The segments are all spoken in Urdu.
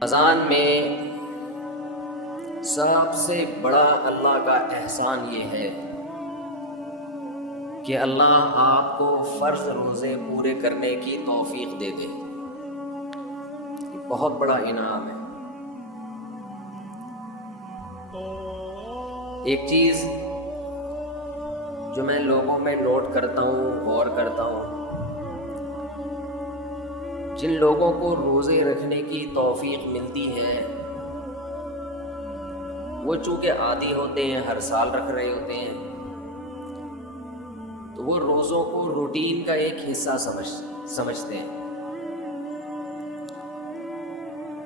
رمضان میں سب سے بڑا اللہ کا احسان یہ ہے کہ اللہ آپ کو فرض روزے پورے کرنے کی توفیق دے دے۔ یہ بہت بڑا انعام ہے۔ ایک چیز جو میں لوگوں میں نوٹ کرتا ہوں، غور کرتا ہوں، جن لوگوں کو روزے رکھنے کی توفیق ملتی ہے وہ چونکہ عادی ہوتے ہیں، ہر سال رکھ رہے ہوتے ہیں، تو وہ روزوں کو روٹین کا ایک حصہ سمجھتے ہیں،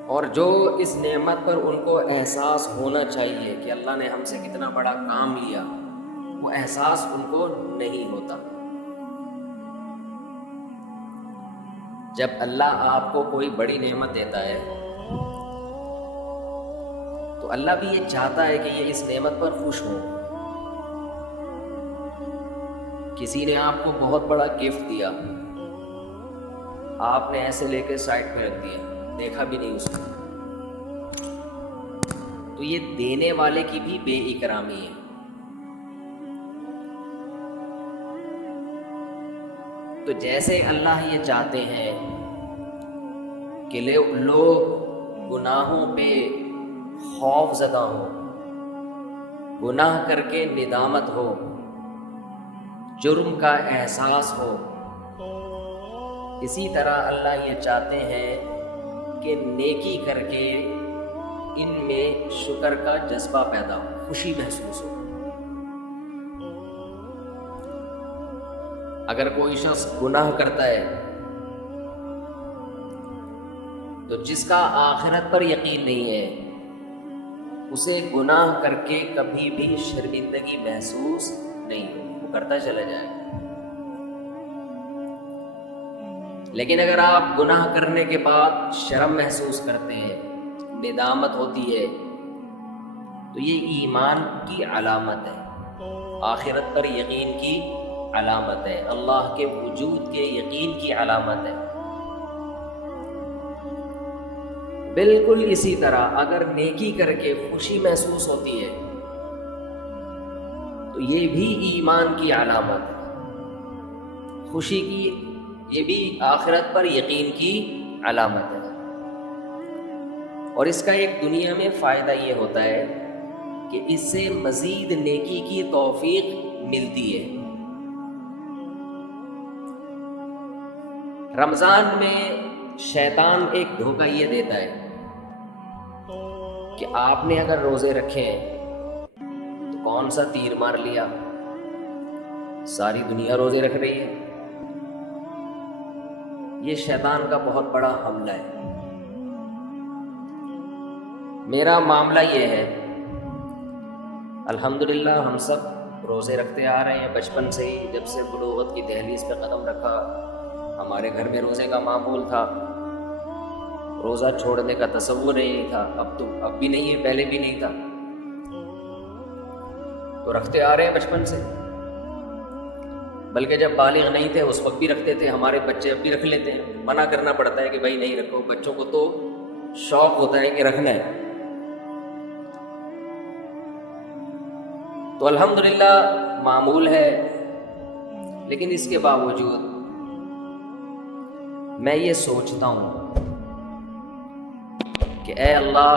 اور جو اس نعمت پر ان کو احساس ہونا چاہیے کہ اللہ نے ہم سے کتنا بڑا کام لیا، وہ احساس ان کو نہیں ہوتا۔ جب اللہ آپ کو کوئی بڑی نعمت دیتا ہے تو اللہ بھی یہ چاہتا ہے کہ یہ اس نعمت پر خوش ہوں۔ کسی نے آپ کو بہت بڑا گفٹ دیا، آپ نے ایسے لے کے سائڈ پہ رکھ دیا، دیکھا بھی نہیں اس کو، تو یہ دینے والے کی بھی بے اکرامی ہے۔ تو جیسے اللہ یہ چاہتے ہیں کہ لوگ گناہوں پہ خوف زدہ ہو، گناہ کر کے ندامت ہو، جرم کا احساس ہو، اسی طرح اللہ یہ چاہتے ہیں کہ نیکی کر کے ان میں شکر کا جذبہ پیدا ہو، خوشی محسوس ہو۔ اگر کوئی شخص گناہ کرتا ہے تو جس کا آخرت پر یقین نہیں ہے اسے گناہ کر کے کبھی بھی شرمندگی محسوس نہیں ہو، وہ کرتا چلا جائے۔ لیکن اگر آپ گناہ کرنے کے بعد شرم محسوس کرتے ہیں، ندامت ہوتی ہے، تو یہ ایمان کی علامت ہے، آخرت پر یقین کی علامت ہے، اللہ کے وجود کے یقین کی علامت ہے۔ بالکل اسی طرح اگر نیکی کر کے خوشی محسوس ہوتی ہے تو یہ بھی ایمان کی علامت ہے، خوشی کی، یہ بھی آخرت پر یقین کی علامت ہے۔ اور اس کا ایک دنیا میں فائدہ یہ ہوتا ہے کہ اس سے مزید نیکی کی توفیق ملتی ہے۔ رمضان میں شیطان ایک دھوکہ یہ دیتا ہے کہ آپ نے اگر روزے رکھے ہیں تو کون سا تیر مار لیا، ساری دنیا روزے رکھ رہی ہے۔ یہ شیطان کا بہت بڑا حملہ ہے۔ میرا معاملہ یہ ہے، الحمدللہ ہم سب روزے رکھتے آ رہے ہیں بچپن سے ہی، جب سے بلوغت کی دہلیز پہ قدم رکھا ہمارے گھر میں روزے کا معمول تھا، روزہ چھوڑنے کا تصور نہیں تھا، اب بھی نہیں ہے، پہلے بھی نہیں تھا، تو رکھتے آ رہے ہیں بچپن سے، بلکہ جب بالغ نہیں تھے اس وقت بھی رکھتے تھے، ہمارے بچے اب بھی رکھ لیتے ہیں، منع کرنا پڑتا ہے کہ بھائی نہیں رکھو، بچوں کو تو شوق ہوتا ہے کہ رکھنا ہے۔ تو الحمدللہ معمول ہے، لیکن اس کے باوجود میں یہ سوچتا ہوں کہ اے اللہ،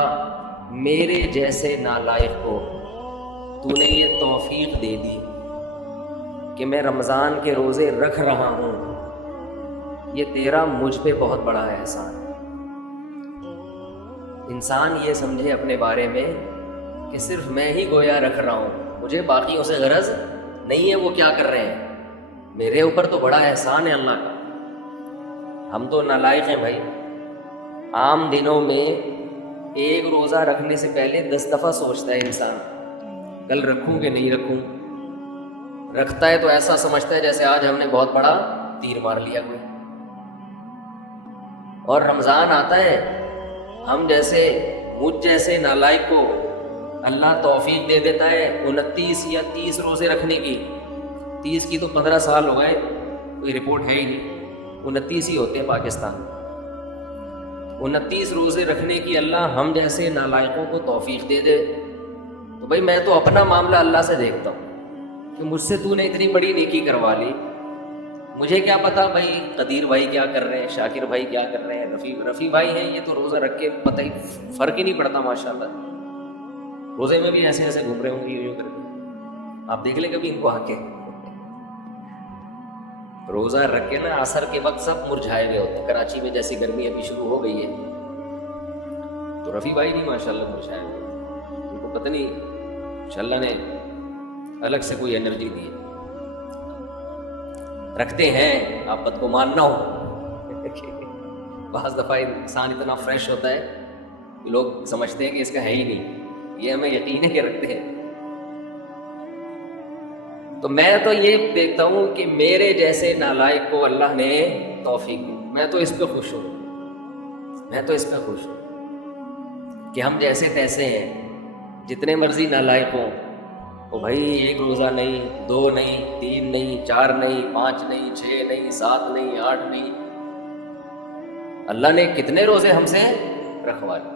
میرے جیسے نالائق کو تو نے یہ توفیق دے دی کہ میں رمضان کے روزے رکھ رہا ہوں، یہ تیرا مجھ پہ بہت بڑا احسان ہے۔ انسان یہ سمجھے اپنے بارے میں کہ صرف میں ہی گویا رکھ رہا ہوں، مجھے باقیوں سے غرض نہیں ہے وہ کیا کر رہے ہیں، میرے اوپر تو بڑا احسان ہے اللہ کا۔ ہم تو نالائق ہیں بھائی، عام دنوں میں ایک روزہ رکھنے سے پہلے 10 دفعہ سوچتا ہے انسان کل رکھوں کہ نہیں رکھوں، رکھتا ہے تو ایسا سمجھتا ہے جیسے آج ہم نے بہت بڑا تیر مار لیا کوئی۔ اور رمضان آتا ہے، ہم جیسے مجھ جیسے نالائق کو اللہ توفیق دے دیتا ہے 29 یا 30 روزے رکھنے کی، 30 کی تو 15 سال ہو گئے، کوئی رپورٹ ہے ہی نہیں، 29 ہی ہوتے ہیں پاکستان۔ 29 روزے رکھنے کی اللہ ہم جیسے نالائقوں کو توفیق دے دے تو بھائی میں تو اپنا معاملہ اللہ سے دیکھتا ہوں کہ مجھ سے تو نے اتنی بڑی نیکی کروا لی، مجھے کیا پتا بھائی قدیر بھائی کیا کر رہے ہیں، شاکر بھائی کیا کر رہے ہیں، رفیع بھائی ہیں، یہ تو روزہ رکھ کے پتہ ہی فرق ہی نہیں پڑتا ماشاءاللہ، روزے میں بھی ایسے ایسے گھوم رہے ہوں گے یوں کر کے، آپ دیکھ لیں کبھی ان کو آ کے روزہ رکھ کے نا عصر کے وقت سب مرجھائے ہوئے ہوتے ہیں، کراچی میں جیسی گرمی ابھی شروع ہو گئی ہے تو رفیع بھائی نہیں ماشاءاللہ مرجھائے ہوئے ہوتے، ان کو پتہ نہیں انشاءاللہ نے الگ سے کوئی انرجی دی ہے، رکھتے ہیں، آپ بدگمان نہ ہو بعض دفعہ انسان اتنا فریش ہوتا ہے کہ لوگ سمجھتے ہیں کہ اس کا ہے ہی نہیں، یہ ہمیں یقین ہے کہ رکھتے ہیں۔ تو میں تو یہ دیکھتا ہوں کہ میرے جیسے نالائق کو اللہ نے توفیق دی، میں تو اس پہ خوش ہوں، میں تو اس پہ خوش ہوں کہ ہم جیسے تیسے ہیں، جتنے مرضی نالائق ہوں، وہ بھائی 1 روزہ نہیں، 2 نہیں، 3 نہیں، 4 نہیں، 5 نہیں، 6 نہیں، 7 نہیں، 8 نہیں، اللہ نے کتنے روزے ہم سے رکھوا لیے،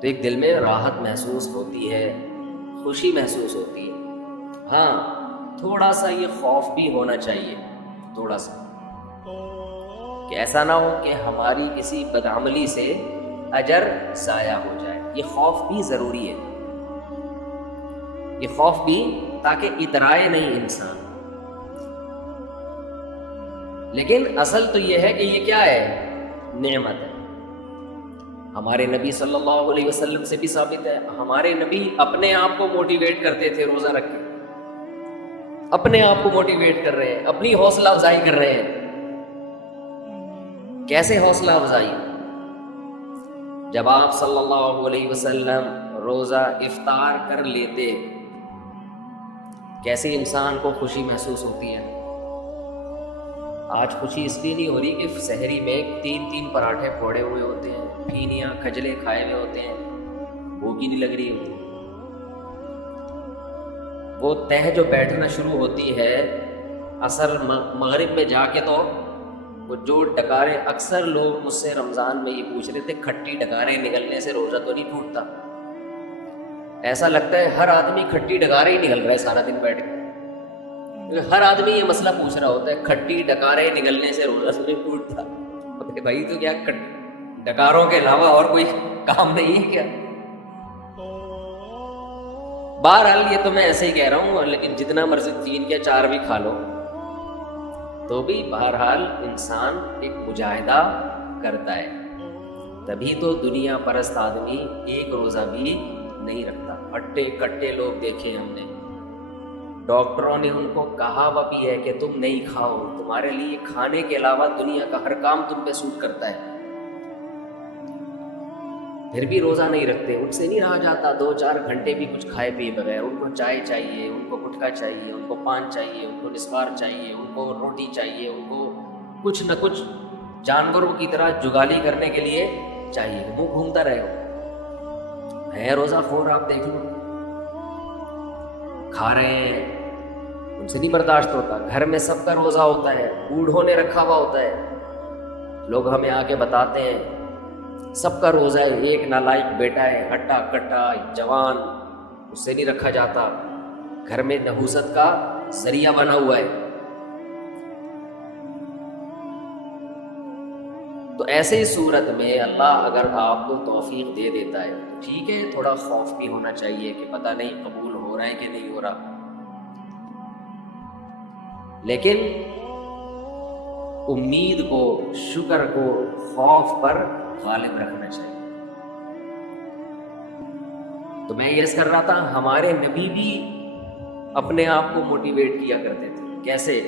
تو ایک دل میں راحت محسوس ہوتی ہے، خوشی محسوس ہوتی ہے۔ ہاں تھوڑا سا یہ خوف بھی ہونا چاہیے، تھوڑا سا، کہ ایسا نہ ہو کہ ہماری کسی بدعملی سے اجر ضائع ہو جائے، یہ خوف بھی ضروری ہے، یہ خوف بھی تاکہ اترائے نہیں انسان۔ لیکن اصل تو یہ ہے کہ یہ کیا ہے، نعمت ہے۔ ہمارے نبی صلی اللہ علیہ وسلم سے بھی ثابت ہے، ہمارے نبی اپنے آپ کو موٹیویٹ کرتے تھے روزہ رکھ کے، اپنے آپ کو موٹیویٹ کر رہے ہیں، اپنی حوصلہ افزائی کر رہے ہیں۔ کیسے حوصلہ افزائی؟ جب آپ صلی اللہ علیہ وسلم روزہ افطار کر لیتے، کیسے انسان کو خوشی محسوس ہوتی ہے؟ آج خوشی اس لیے نہیں ہو رہی کہ سحری میں 3 پراٹھے پھوڑے ہوئے ہوتے ہیں، پھینیاں کھجلے کھائے ہوئے ہوتے ہیں، بھوک ہی نہیں لگ رہی ہوتی، وہ تہ جو بیٹھنا شروع ہوتی ہے عصر مغرب میں جا کے، تو وہ جو ڈکاریں، اکثر لوگ مجھ سے رمضان میں یہ پوچھ رہے تھے کھٹی ڈکاریں نگلنے سے روزہ تو نہیں ٹوٹتا؟ ایسا لگتا ہے ہر آدمی کھٹی ڈکاریں ہی نگل رہا ہے سارا دن بیٹھ کے، ہر آدمی یہ مسئلہ پوچھ رہا ہوتا ہے کھٹی ڈکاریں نگلنے سے روزہ تو نہیں ٹوٹتا؟ بھائی تو کیا ڈکاروں کے علاوہ اور کوئی کام نہیں ہے کیا؟ بہرحال یہ تو میں ایسے ہی کہہ رہا ہوں، لیکن جتنا مرضی 3 یا 4 بھی کھا لو تو بھی بہرحال انسان ایک مجاہدہ کرتا ہے، تبھی تو دنیا پرست آدمی 1 روزہ بھی نہیں رکھتا۔ ہٹے کٹے لوگ دیکھے ہم نے، ڈاکٹروں نے ان کو کہا وہ بھی ہے کہ تم نہیں کھاؤ، تمہارے لیے کھانے کے علاوہ دنیا کا ہر کام تم پہ سوٹ کرتا ہے، پھر بھی روزہ نہیں رکھتے، ان سے نہیں رہا جاتا 2-4 گھنٹے بھی کچھ کھائے پیے بغیر، ان کو چائے چاہیے، ان کو گٹکا چاہیے، ان کو پان چاہیے، ان کو نسوار چاہیے، ان کو روٹی چاہیے، ان کو کچھ نہ کچھ جانوروں کی طرح جگالی کرنے کے لیے چاہیے، منہ گھومتا رہے ہو، ہے روزہ خور، آپ دیکھ لو، کھا رہے ہیں، ان سے نہیں برداشت ہوتا، گھر میں سب کا روزہ ہوتا ہے، بوڑھوں نے رکھا ہوا ہوتا ہے، لوگ ہمیں آ کے بتاتے ہیں سب کا روزہ ہے، ایک نالائق بیٹا ہے ہٹا کٹا جوان، اس سے نہیں رکھا جاتا، گھر میں نحوست کا ذریعہ بنا ہوا ہے۔ تو ایسے صورت میں اللہ اگر آپ کو توفیق دے دیتا ہے، ٹھیک ہے، تھوڑا خوف بھی ہونا چاہیے کہ پتہ نہیں قبول ہو رہا ہے کہ نہیں ہو رہا، لیکن امید کو، شکر کو خوف پر غالب رکھنا چاہیے۔ تو میں یہ کر رہا تھا، ہمارے نبی بھی اپنے آپ کو موٹیویٹ کیا کرتے تھے، کیسے؟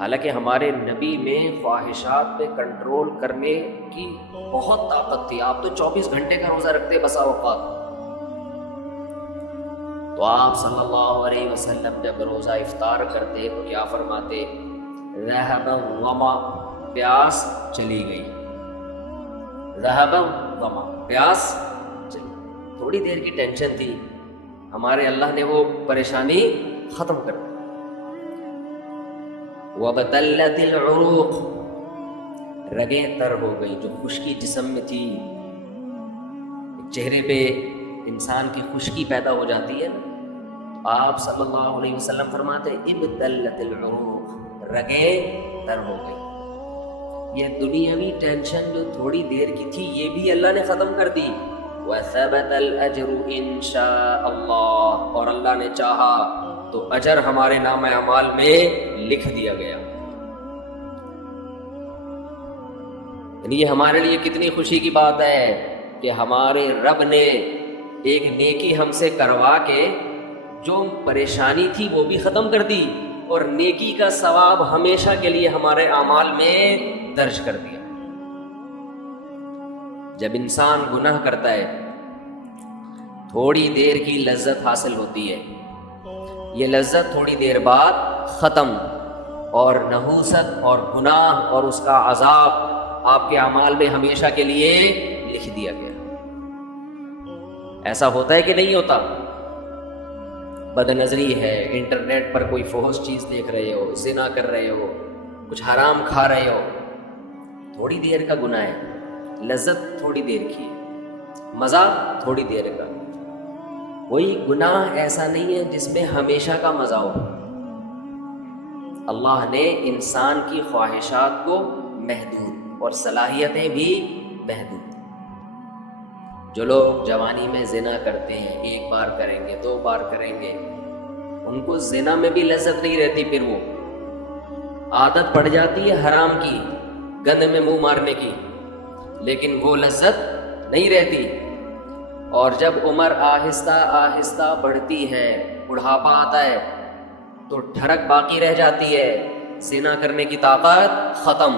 حالانکہ ہمارے نبی میں خواہشات پہ کنٹرول کرنے کی بہت طاقت تھی، آپ تو 24 گھنٹے کا روزہ رکھتے بسا اوقات، تو آپ صلی اللہ علیہ وسلم جب روزہ افطار کرتے تو کیا فرماتے؟ ذہب الظما، پیاس چلی گئی، ذہب الظما، پیاس چلی، تھوڑی دیر کی ٹینشن تھی، ہمارے اللہ نے وہ پریشانی ختم کر دی۔ وَبَتَلَّتِ الْعُرُوقُ، رگیں تر ہو گئی، جو خشکی جسم میں تھی، چہرے پہ انسان کی خشکی پیدا ہو جاتی ہے نا، تو آپ صلی اللہ علیہ وسلم فرماتے ابتلت العروق، رگیں تر ہو گئی۔ یہ دنیاوی ٹینشن جو تھوڑی دیر کی تھی یہ بھی اللہ نے ختم کر دی۔ وَثَبَتَ الْأَجْرُ إِن شَاءَ اللَّهُ، اور اللہ نے چاہا تو اجر ہمارے نام اعمال میں لکھ دیا گیا۔ یعنی یہ ہمارے لیے کتنی خوشی کی بات ہے کہ ہمارے رب نے ایک نیکی ہم سے کروا کے جو پریشانی تھی وہ بھی ختم کر دی، اور نیکی کا ثواب ہمیشہ کے لیے ہمارے اعمال میں درج کر دیا۔ جب انسان گناہ کرتا ہے تھوڑی دیر کی لذت حاصل ہوتی ہے، یہ لذت تھوڑی دیر بعد ختم، اور نحوست اور گناہ اور اس کا عذاب آپ کے اعمال میں ہمیشہ کے لیے لکھ دیا گیا۔ ایسا ہوتا ہے کہ نہیں ہوتا؟ بد نظری ہے، انٹرنیٹ پر کوئی فحش چیز دیکھ رہے ہو، زنا کر رہے ہو، کچھ حرام کھا رہے ہو، تھوڑی دیر کا گناہ ہے، لذت تھوڑی دیر کی ہے، مزہ تھوڑی دیر کا۔ کوئی گناہ ایسا نہیں ہے جس میں ہمیشہ کا مزہ ہو۔ اللہ نے انسان کی خواہشات کو محدود اور صلاحیتیں بھی محدود۔ جو لوگ جوانی میں زنا کرتے ہیں، ایک بار کریں گے، 2 بار کریں گے، ان کو زنا میں بھی لذت نہیں رہتی، پھر وہ عادت پڑ جاتی ہے حرام کی، گند میں منہ مارنے کی، لیکن وہ لذت نہیں رہتی۔ اور جب عمر آہستہ آہستہ بڑھتی ہے، بڑھاپا آتا ہے، تو ٹھڑک باقی رہ جاتی ہے، زنا کرنے کی طاقت ختم،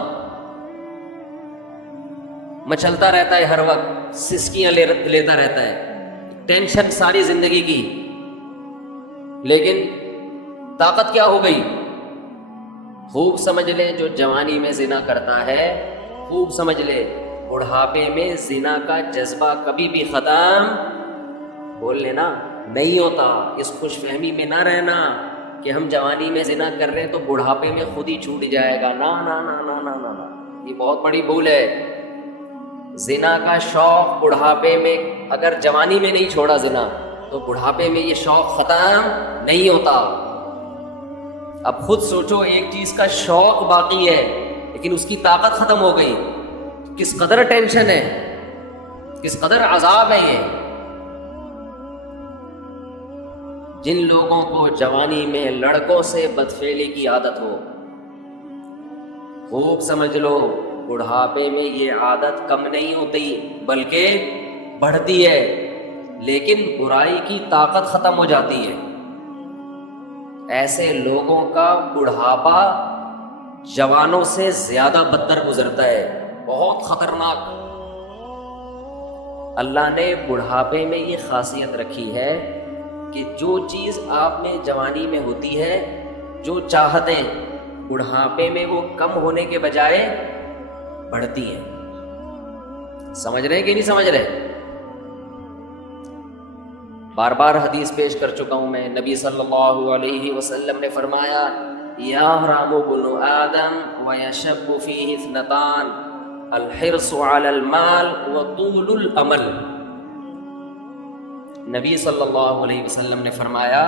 مچلتا رہتا ہے، ہر وقت سسکیاں لیتا رہتا ہے، ٹینشن ساری زندگی کی، لیکن طاقت کیا ہو گئی؟ خوب سمجھ لے جو جوانی میں زنا کرتا ہے، خوب سمجھ لے بڑھاپے میں زنا کا جذبہ کبھی بھی ختم، بول لینا، نہیں ہوتا۔ اس خوش فہمی میں نہ رہنا کہ ہم جوانی میں زنا کر رہے ہیں تو بڑھاپے میں خود ہی چھوٹ جائے گا، نا نا نا نا نا نا نا، یہ بہت بڑی بھول ہے۔ زنا کا شوق بڑھاپے میں، اگر جوانی میں نہیں چھوڑا زنا تو بڑھاپے میں یہ شوق ختم نہیں ہوتا۔ اب خود سوچو، ایک چیز کا شوق باقی ہے لیکن اس کی طاقت ختم ہو گئی، کس قدر ٹینشن ہے، کس قدر عذاب ہے یہ۔ جن لوگوں کو جوانی میں لڑکوں سے بدفعلی کی عادت ہو، خوب سمجھ لو بڑھاپے میں یہ عادت کم نہیں ہوتی بلکہ بڑھتی ہے، لیکن برائی کی طاقت ختم ہو جاتی ہے۔ ایسے لوگوں کا بڑھاپا جوانوں سے زیادہ بدتر گزرتا ہے، بہت خطرناک۔ اللہ نے بڑھاپے میں یہ خاصیت رکھی ہے کہ جو چیز آپ میں جوانی میں ہوتی ہے، جو چاہتیں بڑھاپے میں وہ کم ہونے کے بجائے بڑھتی ہیں۔ سمجھ رہے ہیں کہ نہیں سمجھ رہے؟ بار بار حدیث پیش کر چکا ہوں میں، نبی صلی اللہ علیہ وسلم نے فرمایا، یحرم ابن آدم ویشب فیہ اثنتان، الحرص علی المال وطول الامل۔ نبی صلی اللہ علیہ وسلم نے فرمایا،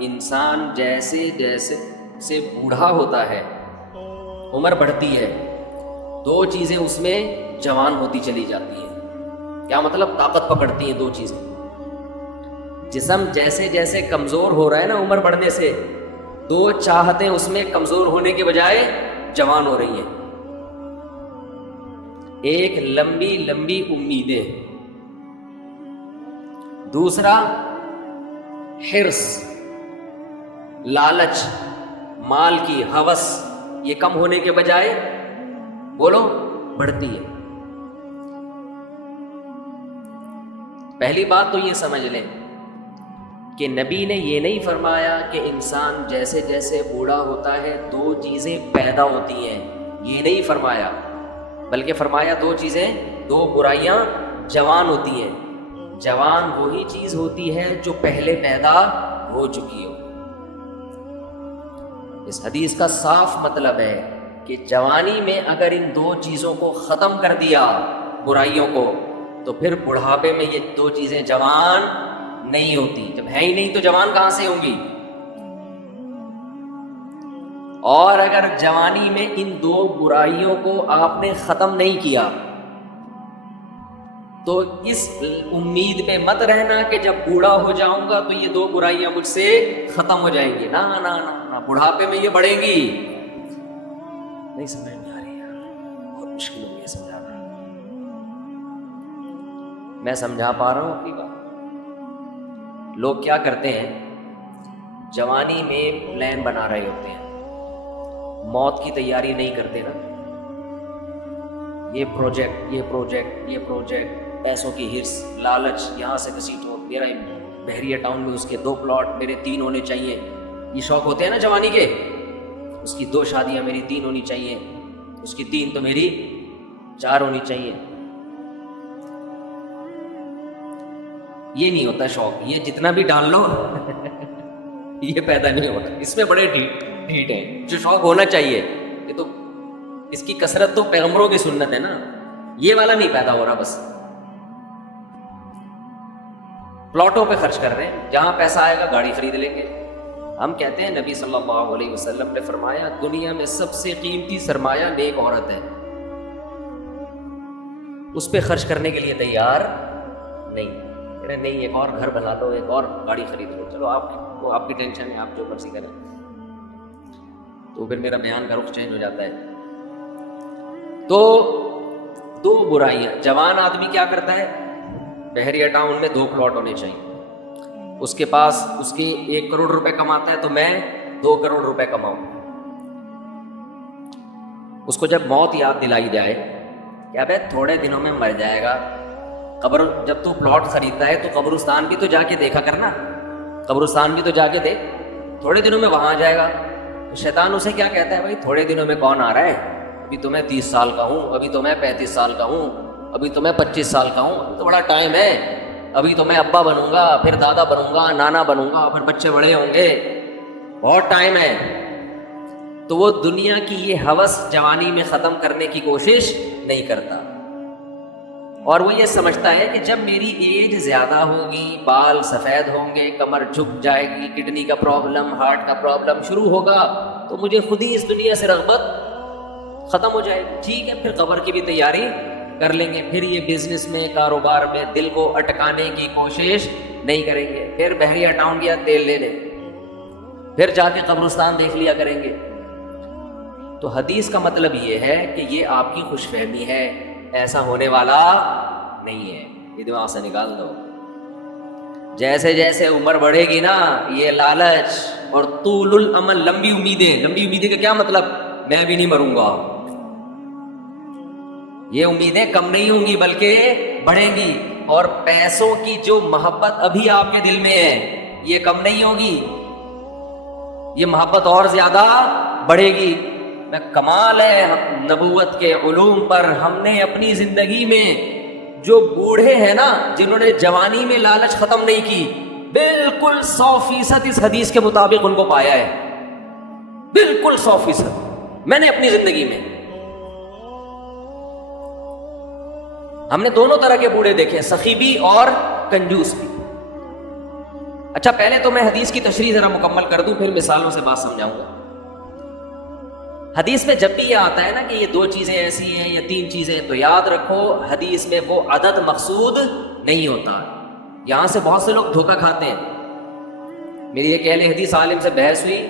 انسان جیسے جیسے سے بوڑھا ہوتا ہے، عمر بڑھتی ہے، 2 چیزیں اس میں جوان ہوتی چلی جاتی ہیں۔ کیا مطلب؟ طاقت پکڑتی ہیں 2 چیزیں۔ جسم جیسے جیسے کمزور ہو رہا ہے نا عمر بڑھنے سے، 2 چاہتیں اس میں کمزور ہونے کے بجائے جوان ہو رہی ہیں۔ ایک لمبی لمبی امیدیں، دوسرا حرص، لالچ، مال کی ہوس، یہ کم ہونے کے بجائے بولو بڑھتی ہے۔ پہلی بات تو یہ سمجھ لیں کہ نبی نے یہ نہیں فرمایا کہ انسان جیسے جیسے بوڑھا ہوتا ہے 2 چیزیں پیدا ہوتی ہیں، یہ نہیں فرمایا، بلکہ فرمایا 2 چیزیں، 2 برائیاں جوان ہوتی ہیں۔ جوان وہی چیز ہوتی ہے جو پہلے پیدا ہو چکی ہو۔ اس حدیث کا صاف مطلب ہے کہ جوانی میں اگر ان دو چیزوں کو ختم کر دیا، برائیوں کو، تو پھر بڑھاپے میں یہ دو چیزیں جوان نہیں ہوتی. جب ہے ہی نہیں تو جوان کہاں سے ہوں گی؟ اور اگر جوانی میں ان دو برائیوں کو آپ نے ختم نہیں کیا تو اس امید پہ مت رہنا کہ جب بوڑھا ہو جاؤں گا تو یہ دو برائیاں مجھ سے ختم ہو جائیں گی. نہ نہ نہ، بڑھاپے میں یہ بڑھیں گی. نہیں سمجھ میں آ رہی ہے، بہت مشکل ہو گئی سمجھانا. میں سمجھا پا رہا ہوں اپنی بات؟ لوگ کیا کرتے ہیں، جوانی میں پلان بنا رہے ہوتے ہیں، موت کی تیاری نہیں کرتے نا. یہ پروجیکٹ، پیسوں کی ہرس، لالچ، یہاں سے گھسیٹ ہو، میرا بحریہ ٹاؤن میں اس کے 2 پلاٹ، میرے 3 ہونے چاہیے. یہ شوق ہوتے ہیں نا جوانی کے. اس کی 2 شادیاں، میری 3 ہونی چاہیے. اس کی 3 تو میری 4 ہونی چاہیے. یہ نہیں ہوتا شوق. یہ جتنا بھی ڈال لو یہ پیدا نہیں ہوتا. اس میں بڑے ڈھیٹ ہیں. جو شوق ہونا چاہیے، یہ تو اس کی کثرت تو پیغمبروں کی سنت ہے نا. یہ والا نہیں پیدا ہو رہا. بس پلاٹوں پہ خرچ کر رہے ہیں، جہاں پیسہ آئے گا گاڑی خرید لیں گے. ہم کہتے ہیں نبی صلی اللہ علیہ وسلم نے فرمایا دنیا میں سب سے قیمتی سرمایہ نیک عورت ہے. اس پہ خرچ کرنے کے لیے تیار نہیں. نہیں، ایک اور گھر بنا لو، ایک اور گاڑی خرید لو. چلو آپ کی ٹینشن ہے، آپ جو مرضی کریں. تو پھر میرا بیان کا رخ چینج ہو جاتا ہے. تو 2 برائیاں. جوان آدمی کیا کرتا ہے، بحریہ ٹاؤن میں 2 پلاٹ ہونے چاہیے. اس کے پاس اس کے 1 کروڑ روپے کماتا ہے تو میں 2 کروڑ روپے کماؤں. اس کو جب موت یاد دلائی جائے کہ ابے تھوڑے دنوں میں مر جائے گا، جب تو پلاٹ خریدتا ہے تو قبرستان بھی تو جا کے دیکھا کرنا. قبرستان بھی تو جا کے دیکھ، تھوڑے دنوں میں وہاں جائے گا. تو شیطان اسے کیا کہتا ہے، بھائی تھوڑے دنوں میں کون آ رہا ہے، ابھی تو میں 30 سال کا ہوں، ابھی تو میں 35 سال کا ہوں، ابھی تو میں 25 سال کا ہوں، ابھی تو بڑا ٹائم ہے، ابھی تو میں ابا بنوں گا، پھر دادا بنوں گا، نانا بنوں گا، پھر بچے بڑے ہوں گے، بہت ٹائم ہے. تو وہ دنیا کی یہ ہوس جوانی میں ختم کرنے کی کوشش نہیں کرتا. اور وہ یہ سمجھتا ہے کہ جب میری ایج زیادہ ہوگی، بال سفید ہوں گے، کمر جھک جائے گی، کڈنی کا پرابلم، ہارٹ کا پرابلم شروع ہوگا، تو مجھے خود ہی اس دنیا سے رغبت ختم ہو جائے گی. ٹھیک ہے، پھر قبر کی بھی تیاری کر لیں گے. پھر یہ بزنس میں، کاروبار میں دل کو اٹکانے کی کوشش نہیں کریں گے. پھر بحریہ ٹاؤن گیا تیل لے لیں، پھر جا کے قبرستان دیکھ لیا کریں گے. تو حدیث کا مطلب یہ ہے کہ یہ آپ کی خوش فہمی ہے، ایسا ہونے والا نہیں ہے. یہ دماغ سے نکال دو. جیسے جیسے عمر بڑھے گی نا، یہ لالچ اور طول الامل، لمبی امیدیں کا کیا مطلب، میں بھی نہیں مروں گا، یہ امیدیں کم نہیں ہوں گی بلکہ بڑھیں گی. اور پیسوں کی جو محبت ابھی آپ کے دل میں ہے یہ کم نہیں ہوگی، یہ محبت اور زیادہ بڑھے گی. کمال ہے نبوت کے علوم پر. ہم نے اپنی زندگی میں جو بوڑھے ہیں نا، جنہوں نے جوانی میں لالچ ختم نہیں کی، بالکل 100% اس حدیث کے مطابق ان کو پایا ہے. بالکل 100% میں نے اپنی زندگی میں. ہم نے دونوں طرح کے بوڑھے دیکھے، سخی بھی اور کنجوس بھی. اچھا، پہلے تو میں حدیث کی تشریح ذرا مکمل کر دوں، پھر مثالوں سے بات سمجھاؤں گا. حدیث میں جب بھی یہ آتا ہے نا کہ یہ 2 چیزیں ایسی ہیں یا 3 چیزیں، تو یاد رکھو حدیث میں وہ عدد مقصود نہیں ہوتا. یہاں سے بہت سے لوگ دھوکہ کھاتے ہیں. میری ایک اہل حدیث عالم سے بحث ہوئی،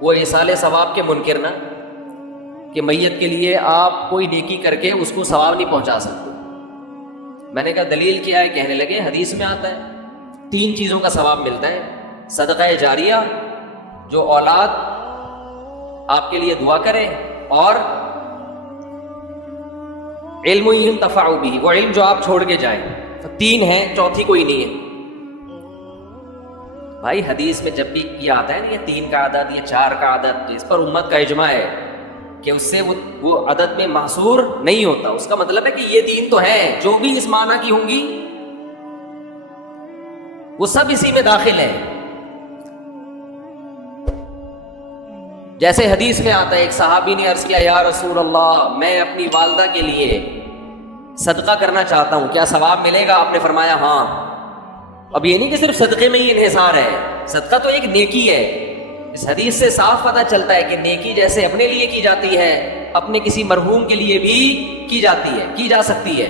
وہ ایصال ثواب کے منکر نا، کہ میت کے لیے آپ کوئی نیکی کر کے اس کو ثواب نہیں پہنچا سکتے. میں نے کہا دلیل کیا ہے؟ کہنے لگے حدیث میں آتا ہے 3 چیزوں کا ثواب ملتا ہے. صدقہ جاریہ، جو اولاد آپ کے لیے دعا کرے، اور علم ينتفع به، وہ علم جو آپ چھوڑ کے جائیں. 3 ہیں، چوتھی کوئی نہیں ہے. بھائی حدیث میں جب بھی یہ آتا ہے نا یہ 3 کا عدد، یہ 4 کا عدد، تو اس پر امت کا اجماع ہے کہ اس سے وہ عدد میں محصور نہیں ہوتا. اس کا مطلب ہے کہ یہ 3 تو ہیں، جو بھی اس معنی کی ہوں گی وہ سب اسی میں داخل ہیں. جیسے حدیث میں آتا ہے، ایک صحابی نے عرض کیا یا رسول اللہ میں اپنی والدہ کے لیے صدقہ کرنا چاہتا ہوں، کیا ثواب ملے گا؟ آپ نے فرمایا ہاں۔ اب یہ نہیں کہ صرف صدقے میں ہی انحصار ہے، صدقہ تو ایک نیکی ہے۔ اس حدیث سے صاف پتہ چلتا ہے کہ نیکی جیسے اپنے لیے کی جاتی ہے، اپنے کسی مرحوم کے لیے بھی کی جاتی ہے، کی جا سکتی ہے۔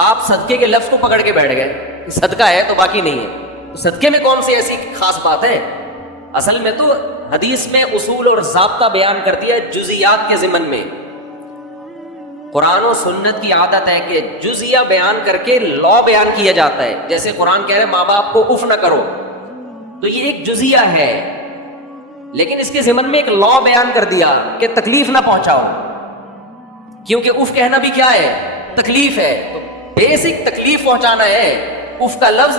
آپ صدقے کے لفظ کو پکڑ کے بیٹھ گئے کہ صدقہ ہے تو باقی نہیں ہے، تو صدقے میں کون سی ایسی خاص بات ہے؟ اصل میں تو حدیث میں اصول اور ضابطہ بیان کر دیا جزیات کے ضمن میں۔ قرآن و سنت کی عادت ہے کہ جزیہ بیان کر کے لا بیان کیا جاتا ہے۔ جیسے قرآن کہہ رہے ماں باپ کو اف نہ کرو، تو یہ ایک جزیہ ہے، لیکن اس کے ضمن میں ایک لا بیان کر دیا کہ تکلیف نہ پہنچاؤ، کیونکہ اف کہنا بھی کیا ہے؟ تکلیف ہے، تو بیسک تکلیف پہنچانا ہے۔ اف کا لفظ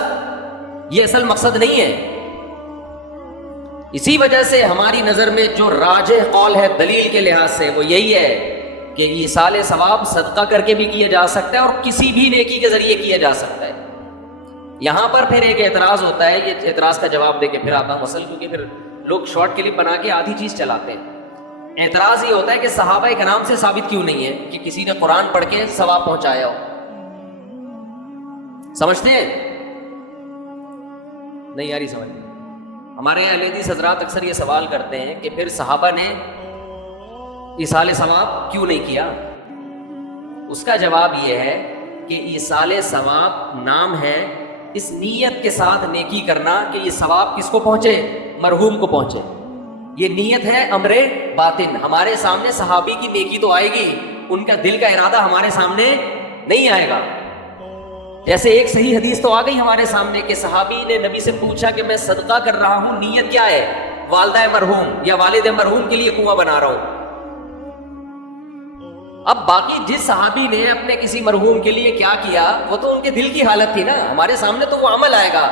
یہ اصل مقصد نہیں ہے۔ اسی وجہ سے ہماری نظر میں جو راجح قول ہے دلیل کے لحاظ سے وہ یہی ہے کہ ایصال ثواب صدقہ کر کے بھی کیا جا سکتا ہے اور کسی بھی نیکی کے ذریعے کیا جا سکتا ہے۔ یہاں پر پھر ایک اعتراض ہوتا ہے، یہ اعتراض کا جواب دے کے پھر آتا ہوں اصل، کیونکہ پھر لوگ شارٹ کلپ بنا کے آدھی چیز چلاتے ہیں۔ اعتراض یہ ہوتا ہے کہ صحابہ کرام سے ثابت کیوں نہیں ہے کہ کسی نے قرآن پڑھ کے ثواب پہنچایا ہو؟ سمجھتے ہیں؟ نہیں یاری سمجھ۔ ہمارے اہل حدیث حضرات اکثر یہ سوال کرتے ہیں کہ پھر صحابہ نے ایصال ثواب کیوں نہیں کیا؟ اس کا جواب یہ ہے کہ ایصال ثواب نام ہے اس نیت کے ساتھ نیکی کرنا کہ یہ ثواب کس کو پہنچے؟ مرحوم کو پہنچے۔ یہ نیت ہے امر باطن۔ ہمارے سامنے صحابی کی نیکی تو آئے گی، ان کا دل کا ارادہ ہمارے سامنے نہیں آئے گا۔ جیسے ایک صحیح حدیث تو آ گئی ہمارے سامنے کہ صحابی نے نبی سے پوچھا کہ میں صدقہ کر رہا ہوں، نیت کیا ہے؟ والدہ مرحوم یا والد مرحوم کے لیے کنواں بنا رہا ہوں۔ اب باقی جس صحابی نے اپنے کسی مرحوم کے لیے کیا کیا وہ تو ان کے دل کی حالت تھی نا، ہمارے سامنے تو وہ عمل آئے گا،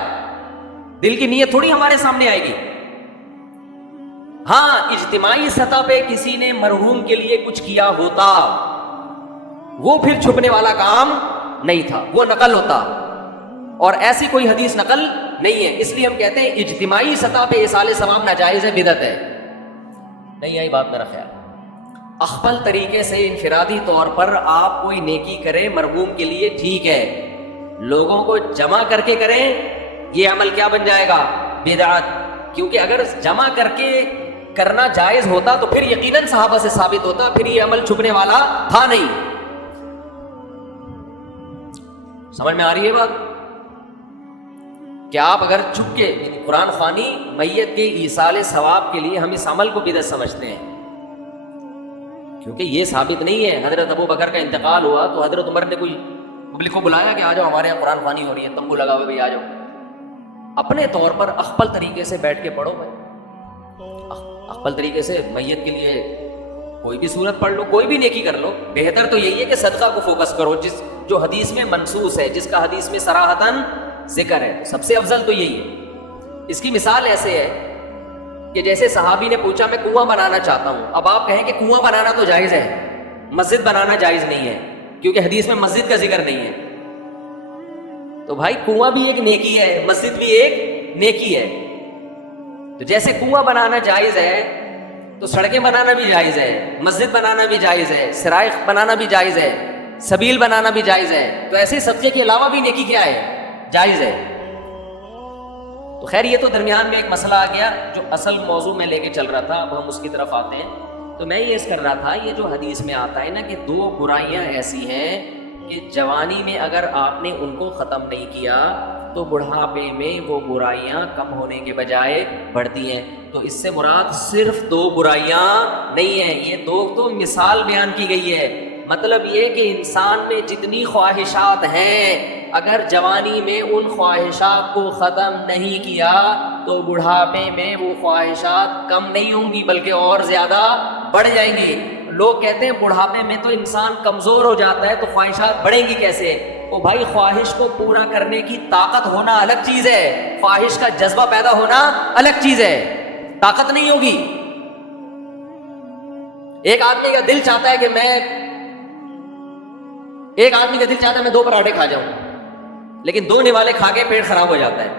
دل کی نیت تھوڑی ہمارے سامنے آئے گی۔ ہاں اجتماعی سطح پہ کسی نے مرحوم کے لیے کچھ کیا ہوتا وہ پھر چھپنے والا کام نہیں تھا، وہ نقل ہوتا، اور ایسی کوئی حدیث نقل نہیں ہے۔ اس لیے ہم کہتے ہیں اجتماعی سطح پہ ایصال ثواب ناجائز ہے، بدعت ہے۔ نہیں آئی بات میرا خیال؟ اخبل طریقے سے انفرادی طور پر آپ کوئی نیکی کریں مرحوم کے لیے ٹھیک ہے، لوگوں کو جمع کر کے کریں یہ عمل کیا بن جائے گا؟ بدعت۔ کیونکہ اگر جمع کر کے کرنا جائز ہوتا تو پھر یقیناً صحابہ سے ثابت ہوتا، پھر یہ عمل چھپنے والا تھا نہیں۔ سمجھ میں آ رہی ہے بات؟ کہ آپ اگر چھپ کے قرآن خوانی میت کے ایصال ثواب کے لیے ہم اس عمل کو بدعت سمجھتے ہیں، کیونکہ یہ ثابت نہیں ہے۔ حضرت ابو بکر کا انتقال ہوا تو حضرت عمر نے کوئی پبلک کو بلایا کہ آ جاؤ ہمارے یہاں قرآن خوانی ہو رہی ہے، تمبو لگا ہوئے بھائی آ جاؤ۔ اپنے طور پر اخبل طریقے سے بیٹھ کے پڑھو بھائی، اخبل طریقے سے میت کے لیے کوئی بھی سورت پڑھ لو، کوئی بھی نیکی کر لو۔ بہتر تو یہی ہے کہ صدقہ کو فوکس کرو، جو حدیث میں منصوص ہے، جس کا حدیث میں صراحتاً ذکر ہے، سب سے افضل تو یہی ہے۔ اس کی مثال ایسے ہے کہ جیسے صحابی نے پوچھا میں کنواں بنانا چاہتا ہوں، اب آپ کہیں کہ کنواں بنانا تو جائز ہے، مسجد بنانا جائز نہیں ہے، کیونکہ حدیث میں مسجد کا ذکر نہیں ہے۔ تو بھائی کنواں بھی ایک نیکی ہے، مسجد بھی ایک نیکی ہے۔ تو جیسے کنواں بنانا جائز ہے تو سڑکیں بنانا بھی جائز ہے، مسجد بنانا بھی جائز ہے، سرائے بنانا بھی جائز ہے، سبیل بنانا بھی جائز ہے۔ تو ایسے صدقے کے علاوہ بھی نیکی کیا ہے؟ جائز ہے۔ تو خیر یہ تو درمیان میں ایک مسئلہ آ گیا جو اصل موضوع میں لے کے چل رہا تھا، اب ہم اس کی طرف آتے ہیں۔ تو میں یہ کر رہا تھا، یہ جو حدیث میں آتا ہے نا کہ دو برائیاں ایسی ہیں کہ جوانی میں اگر آپ نے ان کو ختم نہیں کیا تو بڑھاپے میں وہ برائیاں کم ہونے کے بجائے بڑھتی ہیں۔ تو اس سے مراد صرف دو برائیاں نہیں ہیں، یہ دو تو مثال بیان کی گئی ہے۔ مطلب یہ کہ انسان میں جتنی خواہشات ہیں اگر جوانی میں ان خواہشات کو ختم نہیں کیا تو بڑھاپے میں وہ خواہشات کم نہیں ہوں گی بلکہ اور زیادہ بڑھ جائیں گی۔ لوگ کہتے ہیں بڑھاپے میں تو انسان کمزور ہو جاتا ہے تو خواہشات بڑھیں گی کیسے؟ او بھائی خواہش کو پورا کرنے کی طاقت ہونا الگ چیز ہے، خواہش کا جذبہ پیدا ہونا الگ چیز ہے، طاقت نہیں ہوگی۔ ایک آدمی کا دل چاہتا ہے میں 2 پراٹھے کھا جاؤں، لیکن 2 نوالے کھا کے پیٹ خراب ہو جاتا ہے۔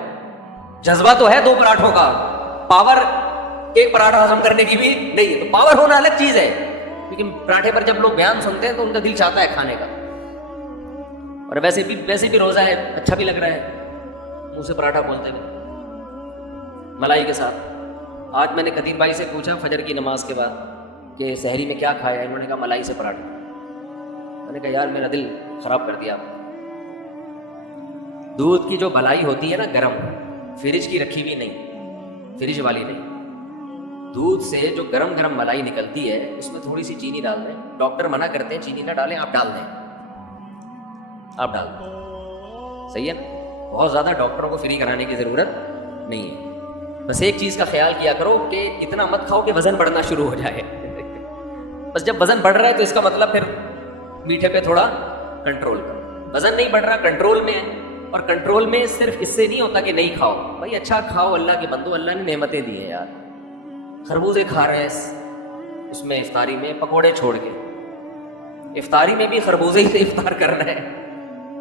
جذبہ تو ہے 2 پراٹھوں کا، پاور کہ ایک پراٹھا ہضم کرنے کی بھی نہیں ہے. تو پاور ہونا الگ چیز ہے, لیکن پراٹھے پر جب لوگ بیان سنتے ہیں تو ان کا دل چاہتا ہے کھانے کا. اور ویسے بھی روزہ ہے, اچھا بھی لگ رہا ہے منہ سے پراٹھا کھولتے ہوئے ملائی کے ساتھ. آج میں نے قدیر بھائی سے پوچھا فجر کی نماز کے بعد کہ سحری میں کیا کھایا ہے, انہوں نے کہا ملائی سے پراٹھا. میں نے کہا یار میرا دل خراب کر دیا. دودھ کی جو بلائی ہوتی ہے نا گرم, فریج کی رکھی ہوئی نہیں, فریج والی نہیں, دودھ سے جو گرم گرم ملائی نکلتی ہے اس میں تھوڑی سی چینی ڈال دیں. ڈاکٹر منع کرتے ہیں چینی نہ ڈالیں, آپ ڈال دیں, آپ ڈال دیں, صحیح ہے نا. بہت زیادہ ڈاکٹروں کو فری کرانے کی ضرورت نہیں ہے. بس ایک چیز کا خیال کیا کرو کہ اتنا مت کھاؤ کہ وزن بڑھنا شروع ہو جائے. بس جب وزن بڑھ رہا ہے تو اس کا مطلب پھر میٹھے پہ تھوڑا کنٹرول کرو. وزن نہیں بڑھ رہا, کنٹرول میں ہے. اور کنٹرول میں صرف اس سے نہیں ہوتا کہ نہیں کھاؤ, بھائی اچھا کھاؤ, اللہ کے بندو, اللہ نے نعمتیں دی ہیں یار. خربوزے کھا رہے ہیں اس میں افطاری میں, پکوڑے چھوڑ کے افطاری میں بھی خربوزے ہی سے افطار کر رہے ہیں.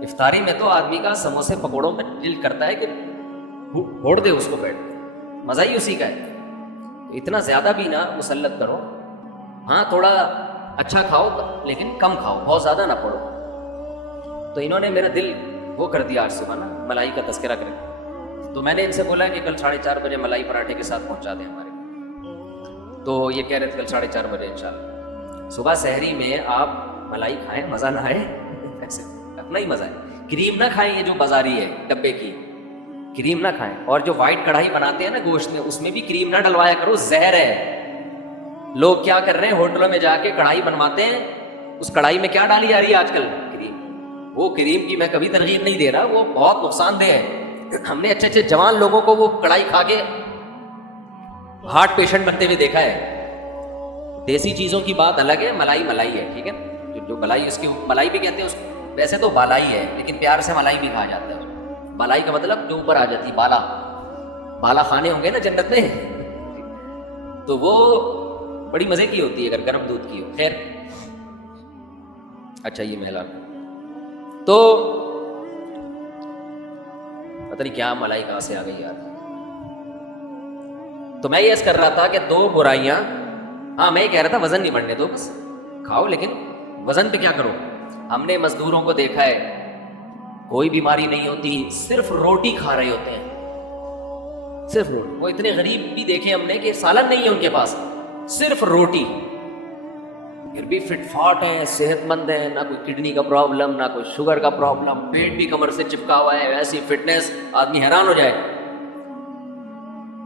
افطاری میں تو آدمی کا سموسے پکوڑوں میں دل کرتا ہے کہ پھوڑ دے اس کو بیٹھ, مزہ ہی اسی کا ہے. اتنا زیادہ بھی نہ مسلط کرو, ہاں تھوڑا اچھا کھاؤ لیکن کم کھاؤ, بہت زیادہ نہ پڑو. تو انہوں نے میرا دل وہ کر دیا آج صبح نا ملائی کا تذکرہ کر کے. تو میں نے ان سے بولا کہ کل 4:30 بجے ملائی پراٹھے کے ساتھ پہنچا دیں ہمارے. تو یہ کہہ رہے تھے کل 4:30 بجے انشاءاللہ. صبح سحری میں آپ ملائی کھائیں, مزہ نہ آئے ایسے اپنا ہی مزہ ہے. کریم نہ کھائیں, یہ جو بازاری ہے ڈبے کی کریم نہ کھائیں. اور جو وائٹ کڑھائی بناتے ہیں نا گوشت میں, اس میں بھی کریم نہ ڈلوایا کرو, زہر ہے. لوگ کیا کر رہے ہیں, ہوٹلوں میں جا کے کڑھائی بنواتے ہیں, اس کڑھائی میں کیا ڈالی جا رہی ہے آج کل, کریم. وہ کریم کی میں کبھی ترغیب نہیں دے رہا, وہ بہت نقصان دہ ہے. ہم نے اچھے جوان لوگوں کو وہ کڑھائی کھا کے ہارٹ پیشنٹ بنتے ہوئے دیکھا ہے. دیسی چیزوں کی بات الگ ہے, ملائی ہے, ٹھیک ہے. جو ملائی, اس کی ملائی بھی کہتے ہیں اس کو, ویسے تو بالائی ہے لیکن پیار سے ملائی بھی کہا جاتا ہے. بالائی کا مطلب جو اوپر آ جاتی, بالا خانے ہوں گے نا جنت میں, تو وہ بڑی مزے کی ہوتی ہے اگر گرم دودھ کی ہو. خیر اچھا یہ محلہ تو پتہ نہیں کیا ملائی کہاں سے آ گئی یار. تو میں یہ عرض کر رہا تھا کہ 2 برائیاں, ہاں میں یہ کہہ رہا تھا وزن نہیں بڑھنے دو, بس کھاؤ لیکن وزن پہ کیا کرو. ہم نے مزدوروں کو دیکھا ہے, کوئی بیماری نہیں ہوتی, صرف روٹی کھا رہے ہوتے ہیں, صرف روٹی. وہ اتنے غریب بھی دیکھے ہم نے کہ سالن نہیں ہے ان کے پاس, صرف روٹی, پھر بھی فٹ فاٹ ہیں, صحت مند ہیں, نہ کوئی کڈنی کا پرابلم, نہ کوئی شوگر کا پرابلم, پیٹ بھی کمر سے چپکا ہوا ہے, ایسی فٹنس آدمی حیران ہو جائے.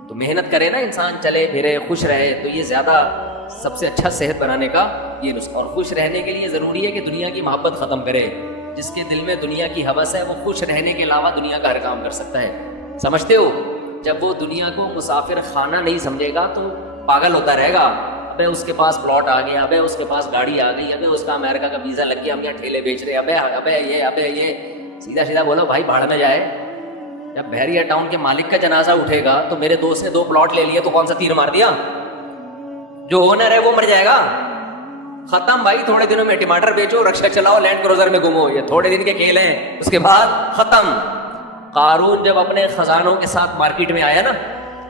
تو محنت کرے نا انسان, چلے پھرے, خوش رہے, تو یہ زیادہ سب سے اچھا صحت بنانے کا یہ نسخہ. اور خوش رہنے کے لیے ضروری ہے کہ دنیا کی محبت ختم کرے. جس کے دل میں دنیا کی ہوس ہے وہ خوش رہنے کے علاوہ دنیا کا ہر کام کر سکتا ہے, سمجھتے ہو. جب وہ دنیا کو مسافر خانہ نہیں سمجھے گا تو پاگل ہوتا رہے گا. ابے اس کے پاس پلاٹ آ گیا, ابے اس کے پاس گاڑی آ گئی, ابے اس کا امریکہ کا ویزا لگ گیا, ہم یہاں ٹھیلے بیچ رہے, ابے یہ سیدھا بولو بھائی بھاڑ میں جائے. جب بحریہ ٹاؤن کے مالک کا جنازہ اٹھے گا تو میرے دوست نے 2 پلاٹ لے لیے تو کون سا تیر مار دیا, جو اونر ہے وہ مر جائے گا, ختم بھائی. تھوڑے دنوں میں ٹماٹر بیچو, رکشا چلاؤ, لینڈ کروزر میں گھومو, یہ تھوڑے دن کے کھیل ہیں, اس کے بعد ختم. قارون جب اپنے خزانوں کے ساتھ مارکیٹ میں آیا نا,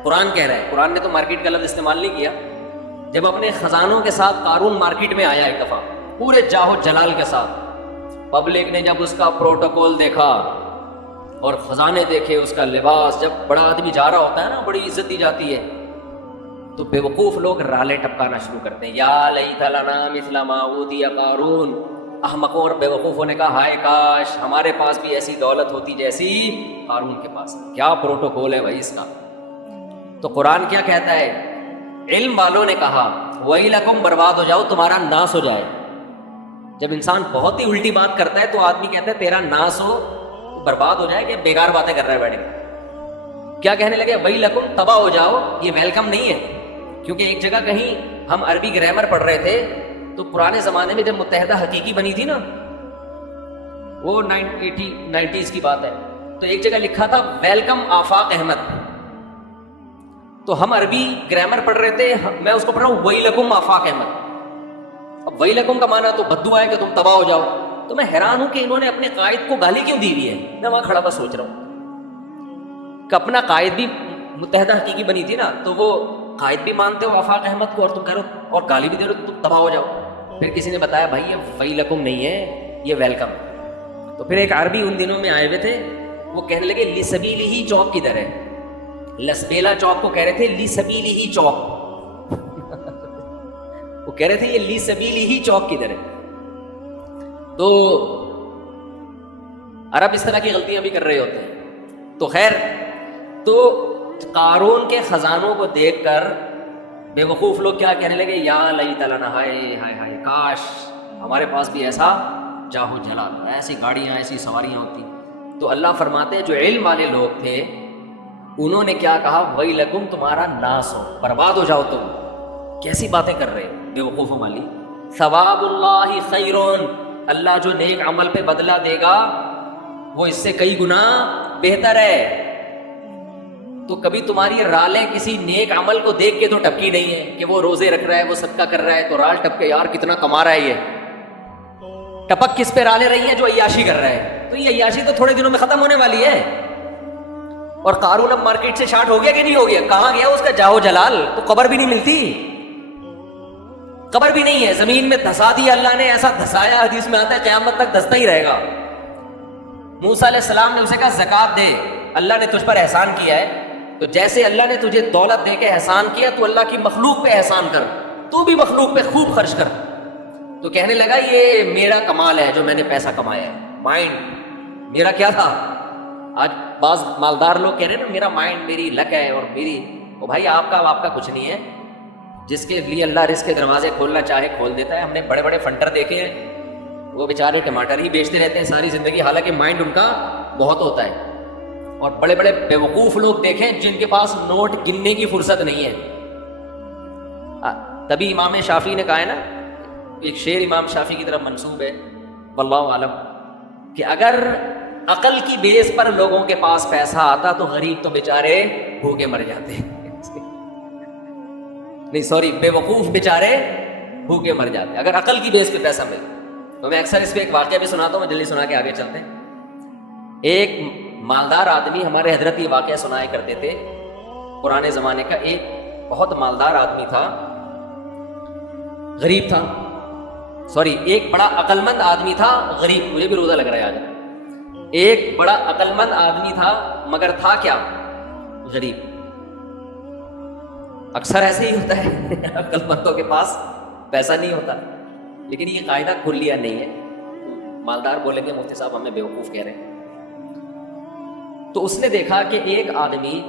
قرآن کہہ رہا ہے, قرآن نے تو مارکیٹ کا لفظ استعمال نہیں کیا, جب اپنے خزانوں کے ساتھ قارون مارکیٹ میں آیا ایک دفعہ پورے جاہو جلال کے ساتھ, پبلک نے جب اس کا پروٹوکول دیکھا اور خزانے دیکھے, اس کا لباس, جب بڑا آدمی جا رہا ہوتا ہے نا بڑی عزت دی جاتی ہے, تو بے وقوف لوگ رالے ٹپکانا شروع کرتے ہیں, یا لیت لنا مثل ما اوتی قارون. احمقوں اور بے وقوفوں نے کہا ہائے کاش ہمارے پاس بھی ایسی دولت ہوتی جیسی قارون کے پاس. کیا پروٹوکول ہے بھائی اس کا. تو قرآن کیا کہتا ہے, علم والوں نے کہا ویلکم, برباد ہو جاؤ, تمہارا ناس ہو جائے. جب انسان بہت ہی الٹی بات کرتا ہے تو آدمی کہتا ہے تیرا ناس ہو, برباد ہو جائے, کہ بیکار باتیں کر رہا ہے بیٹھے. کیا کہنے لگے, ویلکم, تباہ ہو جاؤ. یہ ویلکم نہیں ہے, کیونکہ ایک جگہ کہیں ہم عربی گرامر پڑھ رہے تھے تو پرانے زمانے میں جب متحدہ حقیقی بنی تھی نا, وہ 90s کی بات ہے, تو ایک جگہ لکھا تھا ویلکم آفاق احمد. تو ہم عربی گرامر پڑھ رہے تھے, میں اس کو پڑھ رہا ہوں ویلکم آفاق احمد. اب ویلکم کا معنی تو بددعا ہے کہ تم تباہ ہو جاؤ. تو میں حیران ہوں کہ انہوں نے اپنے قائد کو گالی کیوں دی ہوئی ہے. میں وہاں کھڑا بس سوچ رہا ہوں کہ اپنا قائد بھی متحدہ حقیقی بنی تھی نا, تو وہ قائد بھی مانتے ہو آفاق احمد کو اور تم کہہ رہے ہو اور گالی بھی دے رہے ہو تم تباہ ہو جاؤ. پھر کسی نے بتایا بھائی یہ ویلکم نہیں ہے, یہ ویلکم. تو پھر ایک عربی ان دنوں میں آئے ہوئے تھے, وہ کہنے لگے لی سبیلی ہی چوک کدھر ہے. لسبیلا چوک کو کہہ رہے تھے لی سبیلی ہی چوک. وہ کہہ رہے تھے یہ لی سبیلی ہی چوک کدھر ہے. تو عرب اس طرح کی غلطیاں بھی کر رہے ہوتے ہیں. تو خیر, تو قارون کے خزانوں کو دیکھ کر بے وقوف لوگ کیا کہنے لگے, یا لیت لنا, ہائے ہائے ہائے کاش ہمارے پاس بھی ایسا جاہو جلال, ایسی گاڑیاں ایسی سواریاں ہوتی. تو اللہ فرماتے ہیں جو علم والے لوگ تھے انہوں نے کیا کہا, ویلکم تمہارا ناس ہو, برباد ہو جاؤ تم, کیسی باتیں کر رہے بے وقوفوں والی. ثواب اللہ خیرون, اللہ جو نیک عمل پہ بدلہ دے گا وہ اس سے کئی گنا بہتر ہے. تو کبھی تمہاری رالیں کسی نیک عمل کو دیکھ کے تو ٹپکی نہیں ہے کہ وہ روزے رکھ رہا ہے, وہ صدقہ کر رہا ہے تو رال ٹپ کے یار کتنا کما رہا ہے. یہ ٹپک کس پہ رالیں رہی ہیں, جو عیاشی کر رہا ہے. تو یہ عیاشی تو تھوڑے دنوں میں ختم ہونے والی ہے. اور قارون اب مارکیٹ سے شارٹ ہو گیا کہ نہیں ہو گیا, کہاں گیا اس کا جاہو جلال. تو قبر بھی نہیں ملتی, قبر بھی نہیں ہے, زمین میں دھسا دیا اللہ نے, ایسا دھسایا حدیث میں آتا ہے قیامت تک دھستا ہی رہے گا. موسیٰ علیہ السلام نے اسے کہا زکات دے, اللہ نے تجھ پر احسان کیا ہے, تو جیسے اللہ نے تجھے دولت دے کے احسان کیا تو اللہ کی مخلوق پہ احسان کر, تو بھی مخلوق پہ خوب خرچ کر. تو کہنے لگا یہ میرا کمال ہے جو میں نے پیسہ کمایا ہے, مائنڈ میرا کیا تھا. آج بعض مالدار لوگ کہہ رہے ہیں نا میرا مائنڈ, میری لک ہے اور میری, او بھائی آپ کا کچھ نہیں ہے. جس کے لیے اللہ رزق کے دروازے کھولنا چاہے کھول دیتا ہے. ہم نے بڑے بڑے فنٹر دیکھے ہیں, وہ بیچارے ٹماٹر ہی بیچتے رہتے ہیں ساری زندگی, حالانکہ مائنڈ ان کا بہت ہوتا ہے. اور بڑے بڑے بیوقوف لوگ دیکھیں جن کے پاس نوٹ گننے کی فرصت نہیں ہے. تبھی امام شافعی نے کہا ہے نا, ایک شعر امام شافعی کی طرف منسوب ہے واللہ عالم, کہ اگر عقل کی بیس پر لوگوں کے پاس پیسہ آتا تو غریب تو بیچارے بھوکے مر جاتے. نہیں سوری, بے وقوف بیچارے بھوکے مر جاتے اگر عقل کی بیس پہ پیسہ ملے. تو میں اکثر اس پہ ایک واقعہ بھی سناتا ہوں, میں جلدی سنا کے آگے چلتے ہیں. ایک مالدار آدمی, ہمارے حضرت یہ واقعہ سنایا کرتے تھے پرانے زمانے کا. ایک بہت مالدار آدمی تھا, غریب تھا, سوری ایک بڑا عقل مند آدمی تھا, غریب, مجھے بھی روزہ لگ رہا ہے آج. ایک بڑا عقل مند آدمی تھا مگر تھا کیا, غریب. اکثر ایسے ہی ہوتا ہے عقل مندوں کے پاس پیسہ نہیں ہوتا, لیکن یہ قاعدہ کلیہ نہیں ہے. مالدار بولیں گے مفتی صاحب ہمیں بیوقوف کہہ رہے ہیں. تو اس نے دیکھا کہ ایک آدمی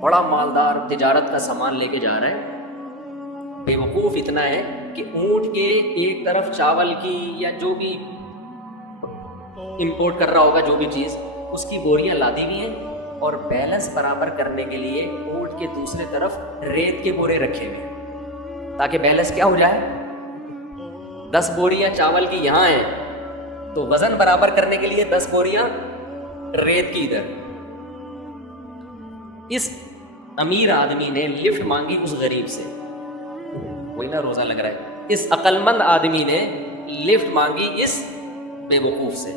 بڑا مالدار تجارت کا سامان لے کے جا رہا ہے, بیوقوف اتنا ہے کہ اونٹ کے ایک طرف چاول کی یا جو بھی امپورٹ کر رہا ہوگا جو بھی چیز, اس کی بوریاں لادی ہوئی ہیں, اور بیلنس برابر کرنے کے لیے اونٹ کے دوسرے طرف ریت کے بورے رکھے ہوئے ہیں تاکہ بیلنس کیا ہو جائے. 10 بوریاں چاول کی یہاں ہیں تو وزن برابر کرنے کے لیے 10 بوریاں ریت کی ادھر. اس امیر آدمی نے لفٹ مانگی اس غریب سے, وہی نا روزہ لگ رہا ہے. اس عقل مند آدمی نے لفٹ مانگی اس بے وقوف سے,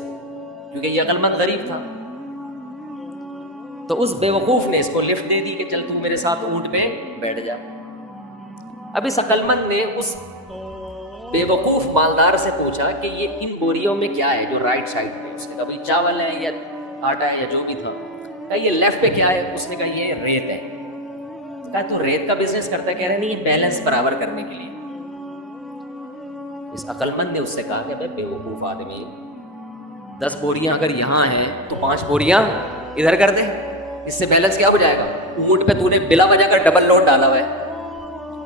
کیونکہ یہ عقل مند غریب تھا. تو اس بے وقوف نے اس کو لفٹ دے دی کہ چل تو میرے ساتھ اونٹ پہ بیٹھ جا. اب اس عقل مند نے اس بے وقوف مالدار سے پوچھا کہ یہ ان بوریوں میں کیا ہے جو رائٹ سائڈ پہ. اس نے کہا بھائی چاول ہے یا آٹا ہے یا جو بھی تھا. کہا یہ لیفٹ پہ کیا ہے, اس نے کہا یہ ریت ہے. کہا تو ریت کا بزنس کرتا ہے, کہہ رہے نہیں یہ بیلنس برابر کرنے کے لیے. اس عقل مند نے اس سے کہا کہ بے وقوف آدمی 10 بوریاں اگر یہاں ہیں تو 5 بوریاں ادھر کر دے, اس سے بیلنس کیا ہو جائے گا. اونٹ پہ تو نے بلا وجہ کا ڈبل لوڈ ڈالا ہوا ہے,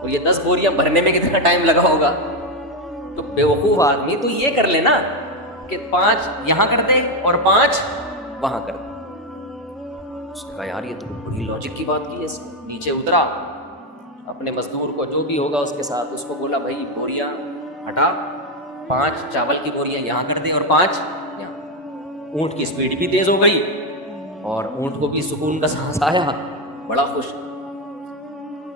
اور یہ 10 بوریاں بھرنے میں کتنا ٹائم لگا ہوگا. تو بے وقوف آدمی تو یہ کر لینا کہ 5 یہاں کر دے اور 5 وہاں کر دے. اس نے کہا یار یہ تو بڑی لاجک کی بات کی ہے. نیچے اترا, اپنے مزدور کو جو بھی ہوگا اس کے ساتھ اس کو بولا بھائی بوریاں ہٹا, 5 چاول کی بوریاں یہاں کر دے اور 5 یہاں. اونٹ کی سپیڈ بھی تیز ہو گئی اور اونٹ کو بھی سکون کا سانس آیا, بڑا خوش.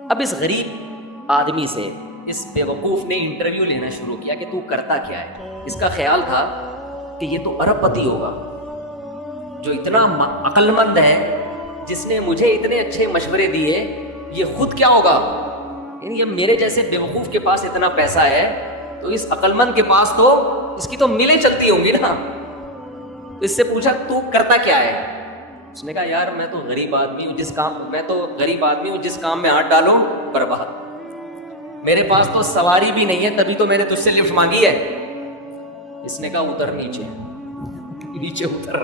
اب اس غریب آدمی سے اس بے وقوف نے انٹرویو لینا شروع کیا کہ تو کرتا کیا ہے. اس کا خیال تھا کہ یہ تو ارب پتی ہوگا جو اتنا عقل مند ہے, جس نے مجھے اتنے اچھے مشورے دیے یہ خود کیا ہوگا؟ یعنی اب میرے جیسے بیوقوف کے پاس اتنا پیسہ ہے تو اس عقل مند کے پاس تو اس کی تو ملیں چلتی ہوں گی نا. تو اس سے پوچھا تو کرتا کیا ہے؟ اس نے کہا یار میں تو غریب آدمی ہوں, جس کام میں ہاتھ ڈالوں برباد. میرے پاس تو سواری بھی نہیں ہے, تبھی تو میں نے تجھ سے لفٹ مانگی ہے. اس نے کہا اتر نیچے اتر.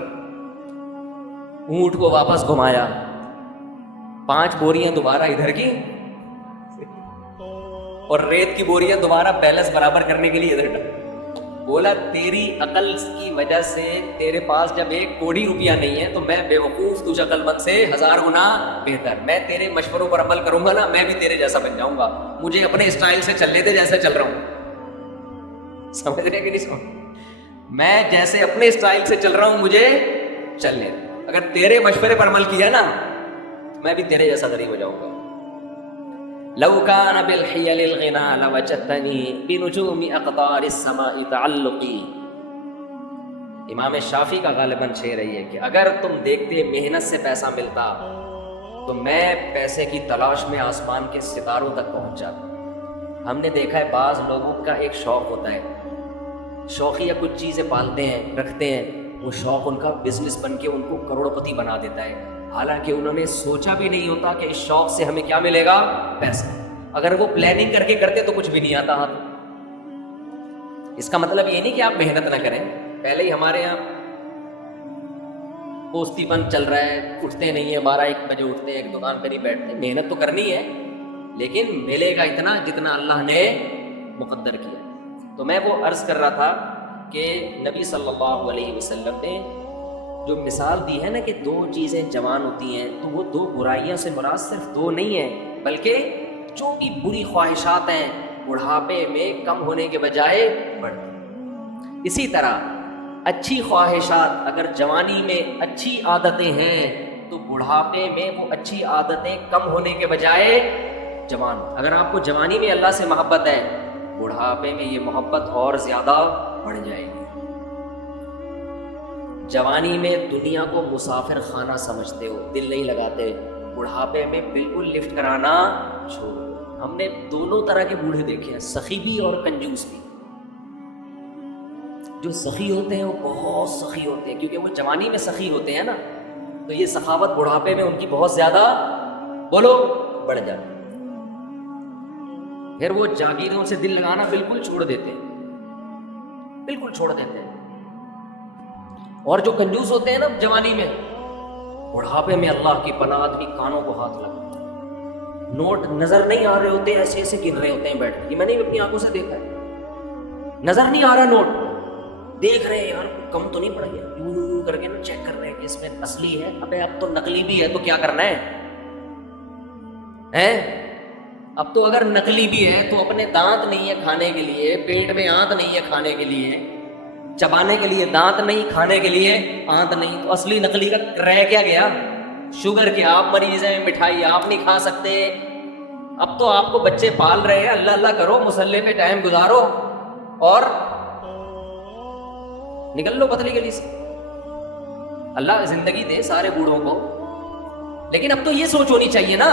اونٹ کو واپس گھمایا, 5 بوریاں دوبارہ ادھر کی اور ریت کی بوریاں دوبارہ بیلنس برابر کرنے کے لیے ادھر ڈال. بولا تیری عقل کی وجہ سے تیرے پاس جب 1 کوڑی روپیہ نہیں ہے تو میں بیوقوف تجھ عقل مند سے 1000 گنا بہتر. میں تیرے مشوروں پر عمل کروں گا نا, میں بھی تیرے جیسا بن جاؤں گا. مجھے اپنے اسٹائل سے چلنے دے جیسے چل رہا ہوں. سمجھ رہے کہ نہیں سمجھ؟ میں جیسے اپنے اسٹائل سے چل رہا ہوں مجھے چلنے دے. اگر تیرے مشورے پر عمل کیا نا میں بھی تیرے جیسا غریب ہو جاؤں گا. لو كان بالحيل الغنى لوجدتني بنجوم اقطار السماء تعلقي. امام شافعی کا غالباً شعر ہے کہ اگر تم دیکھتے محنت سے پیسہ ملتا تو میں پیسے کی تلاش میں آسمان کے ستاروں تک پہنچ جاتا. ہم نے دیکھا ہے بعض لوگوں کا ایک شوق ہوتا ہے, شوقیہ کچھ چیزیں پالتے ہیں رکھتے ہیں, وہ شوق ان کا بزنس بن کے ان کو کروڑ پتی بنا دیتا ہے, حالانکہ انہوں نے سوچا بھی نہیں ہوتا کہ اس شوق سے ہمیں کیا ملے گا, پیسہ. اگر وہ پلاننگ کر کے کرتے تو کچھ بھی نہیں آتا ہاتھ. اس کا مطلب یہ نہیں کہ آپ محنت نہ کریں. پہلے ہی ہمارے یہاں پوستی پن چل رہا ہے, اٹھتے نہیں ہیں, 12-1 بجے اٹھتے ہیں, ایک دکان پر ہی بیٹھتے ہیں. محنت تو کرنی ہے لیکن ملے گا اتنا جتنا اللہ نے مقدر کیا. تو میں وہ عرض کر رہا تھا کہ نبی صلی اللہ علیہ وسلم نے جو مثال دی ہے نا کہ 2 چیزیں جوان ہوتی ہیں, تو وہ 2 برائیاں سے مراد صرف 2 نہیں ہیں, بلکہ جو بھی بری خواہشات ہیں بڑھاپے میں کم ہونے کے بجائے بڑھتی. اسی طرح اچھی خواہشات اگر جوانی میں اچھی عادتیں ہیں تو بڑھاپے میں وہ اچھی عادتیں کم ہونے کے بجائے جوان. اگر آپ کو جوانی میں اللہ سے محبت ہے, بڑھاپے میں یہ محبت اور زیادہ بڑھ جائے گی. جوانی میں دنیا کو مسافر خانہ سمجھتے ہو, دل نہیں لگاتے, بڑھاپے میں بالکل لفٹ کرانا چھوڑ دو. ہم نے دونوں طرح کے بوڑھے دیکھے ہیں, سخی بھی اور کنجوس بھی. جو سخی ہوتے ہیں وہ بہت سخی ہوتے ہیں کیونکہ وہ جوانی میں سخی ہوتے ہیں نا, تو یہ سخاوت بڑھاپے میں ان کی بہت زیادہ بڑھ جاتی. پھر وہ جاگیروں سے دل لگانا بالکل چھوڑ دیتے ہیں. اور جو کنجوس ہوتے ہیں نا جوانی میں, بڑھاپے میں اللہ کی پناہ آدمی کانوں کو ہاتھ لگا, نوٹ نظر نہیں آ رہے ہوتے, ایسے ایسے گر رہے ہوتے ہیں بیٹھ کے. یہ میں نے اپنی آنکھوں سے دیکھا ہے. نظر نہیں آ رہا نوٹ, دیکھ رہے ہیں یار کم تو نہیں پڑ گیا, یوں کر کے نا چیک کر رہے ہیں کہ اس میں اصلی ہے. ابے اب تو نقلی بھی ہے تو کیا کرنا ہے. اب تو اگر نقلی بھی ہے تو اپنے دانت نہیں ہے کھانے کے لیے, پیٹ میں آنت نہیں ہے کھانے کے لیے, چبانے کے لیے دانت نہیں, کھانے کے لیے آنت نہیں, تو اصلی نقلی کا رہ کیا گیا. شوگر کے آپ مریض ہیں, مٹھائی آپ نہیں کھا سکتے. اب تو آپ کو بچے پال رہے ہیں, اللہ اللہ کرو, مصلے میں ٹائم گزارو اور نکل لو پتلی گلی سے. اللہ زندگی دے سارے بوڑھوں کو, لیکن اب تو یہ سوچ ہونی چاہیے نا,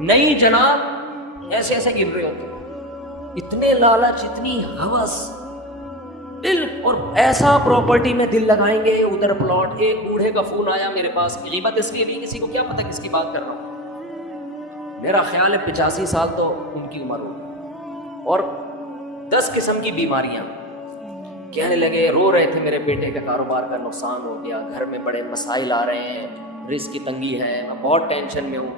نہیں جناب ایسے ایسے گر رہے ہوتے, اتنے لالچ, اتنی ہوس, دل اور ایسا پراپرٹی میں دل لگائیں گے, ادھر پلاٹ. ایک بوڑھے کا فون آیا میرے پاس, غیبت اس لیے بھی, کسی کو کیا پتا کس کی بات کر رہا ہوں, میرا خیال ہے 85 سال تو ان کی عمر ہوگی, اور 10 قسم کی بیماریاں. کہنے لگے, رو رہے تھے میرے بیٹے کے کاروبار کا نقصان ہو گیا, گھر میں بڑے مسائل آ رہے ہیں, رزق کی تنگی ہے, میں بہت ٹینشن میں ہوں.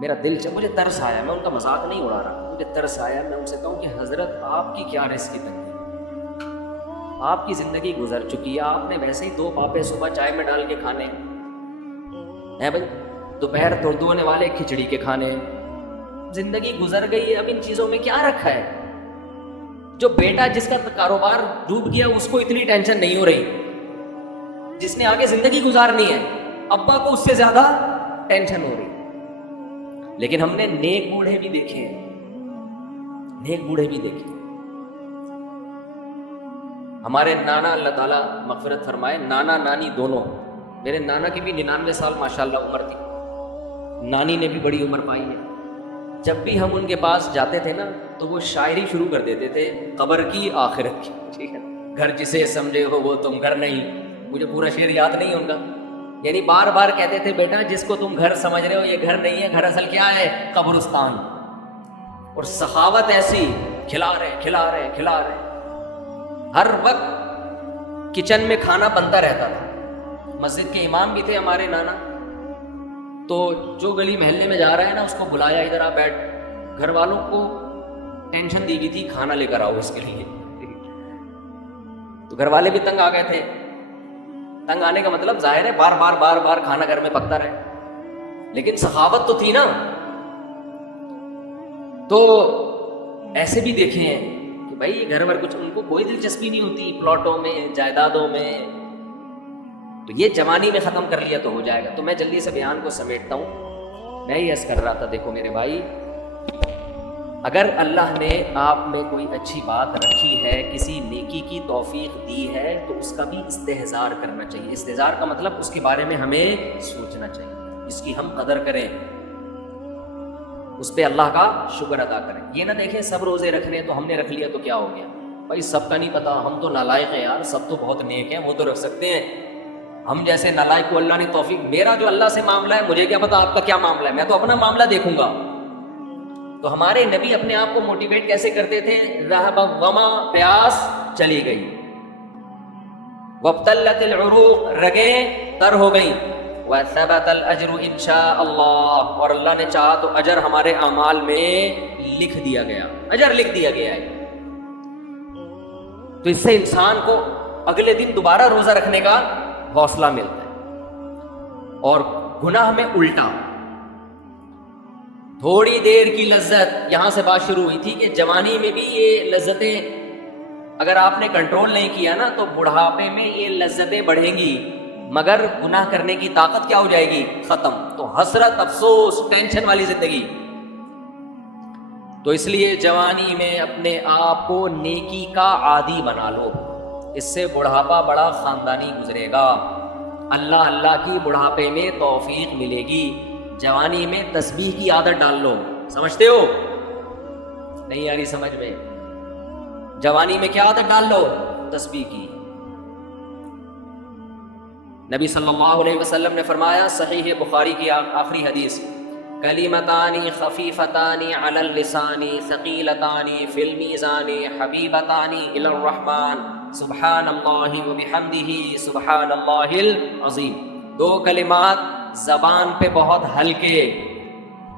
میرا دل مجھے ترس آیا, میں ان کا مذاق نہیں اڑا رہا, مجھے ترس آیا. میں ان سے کہوں کہ حضرت آپ کی کیا رزق کی تنگی, آپ کی زندگی گزر چکی ہے, آپ نے ویسے ہی 2 پاپے صبح چائے میں ڈال کے کھانے ہیں بھائی, دوپہر دودھ والے کھچڑی کے کھانے, زندگی گزر گئی ہے. اب ان چیزوں میں کیا رکھا ہے. جو بیٹا جس کا کاروبار ڈوب گیا اس کو اتنی ٹینشن نہیں ہو رہی, جس نے آگے زندگی گزارنی ہے ابا کو اس سے زیادہ ٹینشن ہو رہی. لیکن ہم نے نیک بوڑھے بھی دیکھے ہیں, ہمارے نانا, اللہ تعالیٰ مغفرت فرمائے, نانا نانی دونوں. میرے نانا کی بھی 99 سال ماشاءاللہ عمر تھی. نانی نے بھی بڑی عمر پائی ہے. جب بھی ہم ان کے پاس جاتے تھے نا تو وہ شاعری شروع کر دیتے تھے قبر کی آخرت کی. ٹھیک ہے, گھر جسے سمجھے ہو وہ تم گھر نہیں. مجھے پورا شعر یاد نہیں ہے ان کا, یعنی بار بار کہتے تھے بیٹا جس کو تم گھر سمجھ رہے ہو یہ گھر نہیں ہے, گھر اصل کیا ہے, قبرستان. اور سخاوت ایسی, کھلا رہے. ہر وقت کچن میں کھانا بنتا رہتا تھا. مسجد کے امام بھی تھے ہمارے نانا, تو جو گلی محلے میں جا رہا ہے نا اس کو بلایا, ادھر آ بیٹھ. گھر والوں کو ٹینشن دی گئی تھی کھانا لے کر آؤ اس کے لیے. تو گھر والے بھی تنگ آ گئے تھے. تنگ آنے کا مطلب ظاہر ہے بار بار کھانا گھر میں پکتا رہے, لیکن سخاوت تو تھی نا. تو ایسے بھی دیکھے ہیں کہ بھائی گھر ور کچھ ان کو کوئی دلچسپی نہیں ہوتی پلاٹوں میں, جائیدادوں میں. تو یہ جوانی میں ختم کر لیا تو ہو جائے گا. تو میں جلدی سے بیان کو سمیٹتا ہوں. میں یہ عرض کر رہا تھا, دیکھو میرے بھائی, اگر اللہ نے آپ میں کوئی اچھی بات رکھی ہے, کسی نیکی کی توفیق دی ہے, تو اس کا بھی استحضار کرنا چاہیے. استحضار کا مطلب اس کے بارے میں ہمیں سوچنا چاہیے, اس کی ہم قدر کریں, اس پہ اللہ کا شکر ادا کریں. یہ نہ دیکھیں سب روزے رکھنے تو ہم نے رکھ لیا تو کیا ہو گیا. بھائی سب کا نہیں پتا, ہم تو نالائق ہیں یار, سب تو بہت نیک ہیں, وہ تو رکھ سکتے ہیں. ہم جیسے نالائق کو اللہ نے توفیق, میرا جو اللہ سے معاملہ ہے مجھے کیا پتا آپ کا کیا معاملہ ہے, میں تو اپنا معاملہ دیکھوں گا. تو ہمارے نبی اپنے آپ کو موٹیویٹ کیسے کرتے تھے, ذهب الظما, پیاس چلی گئی, وابتلت العروق, رگیں تر ہو گئیں, وثبت الاجر ان شاء اللہ, اور اللہ نے چاہا تو اجر ہمارے اعمال میں لکھ دیا گیا, اجر لکھ دیا گیا ہے. تو اس سے انسان کو اگلے دن دوبارہ روزہ رکھنے کا حوصلہ ملتا ہے. اور گناہ میں الٹا, تھوڑی دیر کی لذت, یہاں سے بات شروع ہوئی تھی کہ جوانی میں بھی یہ لذتیں اگر آپ نے کنٹرول نہیں کیا نا تو بڑھاپے میں یہ لذتیں بڑھیں گی, مگر گناہ کرنے کی طاقت کیا ہو جائے گی, ختم. تو حسرت, افسوس, ٹینشن والی زندگی. تو اس لیے جوانی میں اپنے آپ کو نیکی کا عادی بنا لو, اس سے بڑھاپا بڑا خاندانی گزرے گا. اللہ کی بڑھاپے میں توفیق ملے گی. جوانی میں تسبیح کی عادت ڈال لو, سمجھتے ہو, نہیں آ رہی سمجھ میں. جوانی میں کیا عادت ڈال لو, تسبیح کی. نبی صلی اللہ علیہ وسلم نے فرمایا, صحیح بخاری کی آخری حدیث, کلمتان خفیفتان علی اللسان ثقیلتان فی المیزان حبیبتان الی الرحمن سبحان اللہ وبحمدہ سبحان اللہ العظیم. دو کلمات زبان پہ بہت ہلکے,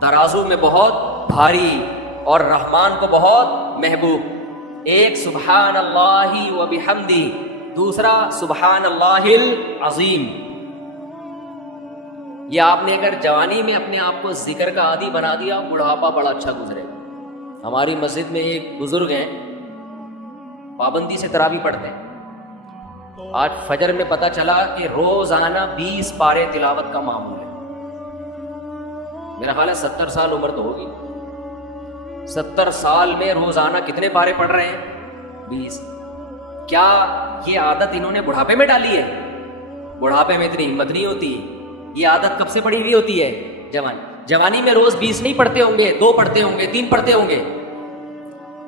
ترازو میں بہت بھاری, اور رحمان کو بہت محبوب. ایک سبحان اللہ وبحمدہ, دوسرا سبحان اللہ العظیم. یہ آپ نے اگر جوانی میں اپنے آپ کو ذکر کا عادی بنا دیا, بڑھاپا بڑا اچھا گزرے گا. ہماری مسجد میں ایک بزرگ ہیں, پابندی سے تراویح پڑھتے ہیں. آج فجر میں پتہ چلا کہ روزانہ 20 پارے تلاوت کا معمول ہے. میرا خیال ہے 70 سال عمر تو ہوگی. 70 سال میں روزانہ کتنے پارے پڑھ رہے ہیں, 20. کیا یہ عادت انہوں نے بڑھاپے میں ڈالی ہے؟ بڑھاپے میں اتنی ہمت نہیں ہوتی. یہ عادت کب سے پڑی ہوئی ہوتی ہے, جوانی میں روز 20 نہیں پڑھتے ہوں گے, 2 پڑھتے ہوں گے, 3 پڑھتے ہوں گے.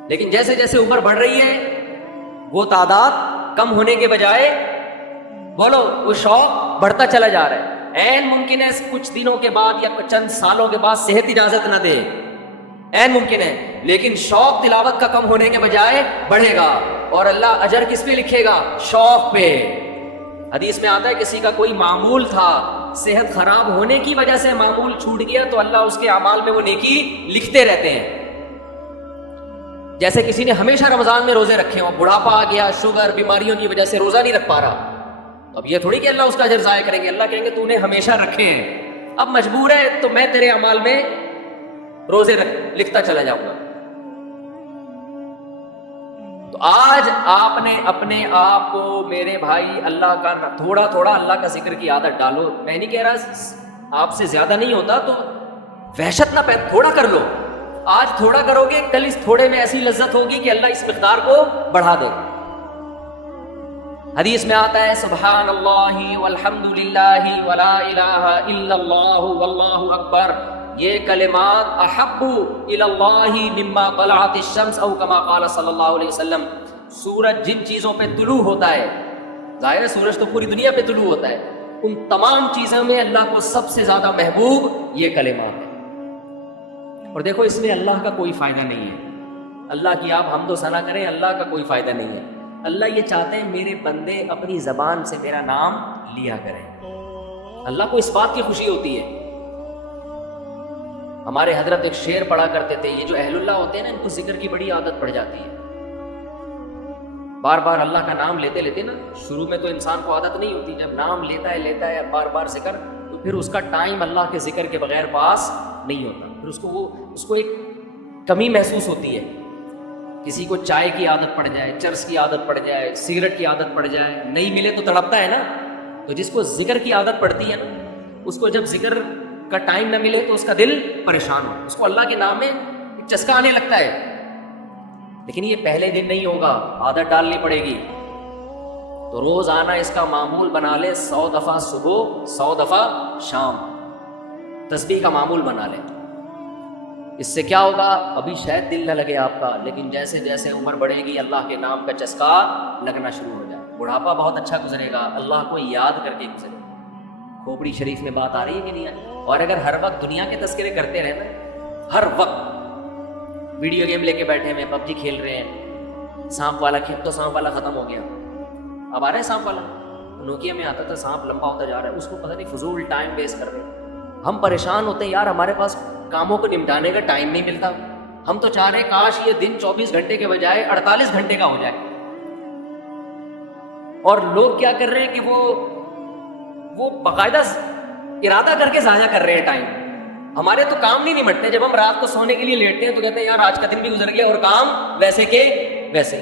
لیکن جیسے جیسے عمر بڑھ رہی ہے وہ تعداد کم ہونے کے بجائے بولو وہ شوق بڑھتا چلا جا رہا ہے. عین ممکن ہے کچھ دنوں کے بعد یا چند سالوں کے بعد صحت اجازت نہ دے, عین ممکن ہے, لیکن شوق تلاوت کا کم ہونے کے بجائے بڑھے گا. اور اللہ اجر کس پہ لکھے گا, شوق پہ. حدیث میں آتا ہے کسی کا کوئی معمول تھا, صحت خراب ہونے کی وجہ سے معمول چھوٹ گیا تو اللہ اس کے اعمال میں وہ نیکی لکھتے رہتے ہیں. جیسے کسی نے ہمیشہ رمضان میں روزے رکھے ہوں, بڑھاپا آ گیا, شوگر, بیماریوں کی وجہ سے روزہ نہیں رکھ پا رہا, اب یہ تھوڑی کہ اللہ اس کا اجر ضائع کریں گے. اللہ کہیں گے تو نے ہمیشہ رکھے ہیں, اب مجبور ہے تو میں تیرے اعمال میں روزے لکھتا چلا جاؤں گا. تو آج آپ نے اپنے آپ کو میرے بھائی اللہ کا تھوڑا تھوڑا اللہ کا ذکر کی عادت ڈالو. میں نہیں کہہ رہا آپ سے زیادہ نہیں ہوتا تو وحشت نہ تھوڑا کر لو. آج تھوڑا کرو گے, کل اس تھوڑے میں ایسی لذت ہوگی کہ اللہ اس مقدار کو بڑھا دے. حدیث میں آتا ہے سبحان اللہ والحمد للہ ولا الہ الا اللہ واللہ اکبر، یہ کلمات احب الی اللہ مما طلعت الشمس او کما قال صلی اللہ علیہ وسلم. سورج جن چیزوں پہ طلوع ہوتا ہے، ظاہر ہے سورج تو پوری دنیا پہ طلوع ہوتا ہے، ان تمام چیزوں میں اللہ کو سب سے زیادہ محبوب یہ کلمات ہے. اور دیکھو اس میں اللہ کا کوئی فائدہ نہیں ہے، اللہ کی آپ حمد و ثنا کریں، اللہ کا کوئی فائدہ نہیں ہے. اللہ یہ چاہتے ہیں میرے بندے اپنی زبان سے میرا نام لیا کریں. اللہ کو اس بات کی خوشی ہوتی ہے. ہمارے حضرت ایک شعر پڑھا کرتے تھے، یہ جو اہل اللہ ہوتے ہیں نا ان کو ذکر کی بڑی عادت پڑ جاتی ہے، بار بار اللہ کا نام لیتے لیتے نا. شروع میں تو انسان کو عادت نہیں ہوتی، جب نام لیتا ہے بار بار ذکر، تو پھر اس کا ٹائم اللہ کے ذکر کے بغیر پاس نہیں ہوتا. پھر اس کو ایک کمی محسوس ہوتی ہے. کسی کو چائے کی عادت پڑ جائے، چرس کی عادت پڑ جائے، سگریٹ کی عادت پڑ جائے، نہیں ملے تو تڑپتا ہے نا. تو جس کو ذکر کی عادت پڑتی ہے نا، اس کو جب ذکر کا ٹائم نہ ملے تو اس کا دل پریشان ہو، اس کو اللہ کے نام میں چسکا آنے لگتا ہے. لیکن یہ پہلے دن نہیں ہوگا، عادت ڈالنی پڑے گی. تو روز آنا اس کا معمول بنا لے، 100 دفعہ صبح 100 دفعہ شام تسبیح کا معمول بنا لے. اس سے کیا ہوگا؟ ابھی شاید دل نہ لگے آپ کا، لیکن جیسے جیسے عمر بڑھے گی اللہ کے نام کا چسکا لگنا شروع ہو جائے. بڑھاپا بہت اچھا گزرے گا، اللہ کو یاد کر کے گزرے. کھوپڑی شریف میں بات آ رہی ہے کہ نہیں آ رہی؟ اور اگر ہر وقت دنیا کے تذکرے کرتے رہنا، ہر وقت ویڈیو گیم لے کے بیٹھے ہوئے PUBG کھیل رہے ہیں، سانپ والا کھیل تو سانپ والا ختم ہو گیا، اب آ رہا ہے سانپ والا. نوکیا میں آتا تھا سانپ لمبا ہوتا جا رہا ہے، اس کو پتہ نہیں فضول ٹائم ویسٹ کر رہے ہیں. ہم پریشان ہوتے ہیں یار، ہمارے پاس کاموں کو نمٹانے کا ٹائم نہیں ملتا. ہم تو چاہ رہے ہیں کاش یہ دن 24 گھنٹے کے بجائے 48 گھنٹے کا ہو جائے. اور لوگ کیا کر رہے ہیں کہ وہ باقاعدہ ارادہ کر کے ضائع کر رہے ہیں ٹائم. ہمارے تو کام نہیں نمٹتے. جب ہم رات کو سونے کے لیے لیٹتے ہیں تو کہتے ہیں یار آج کا دن بھی گزر گیا اور کام ویسے کے ویسے.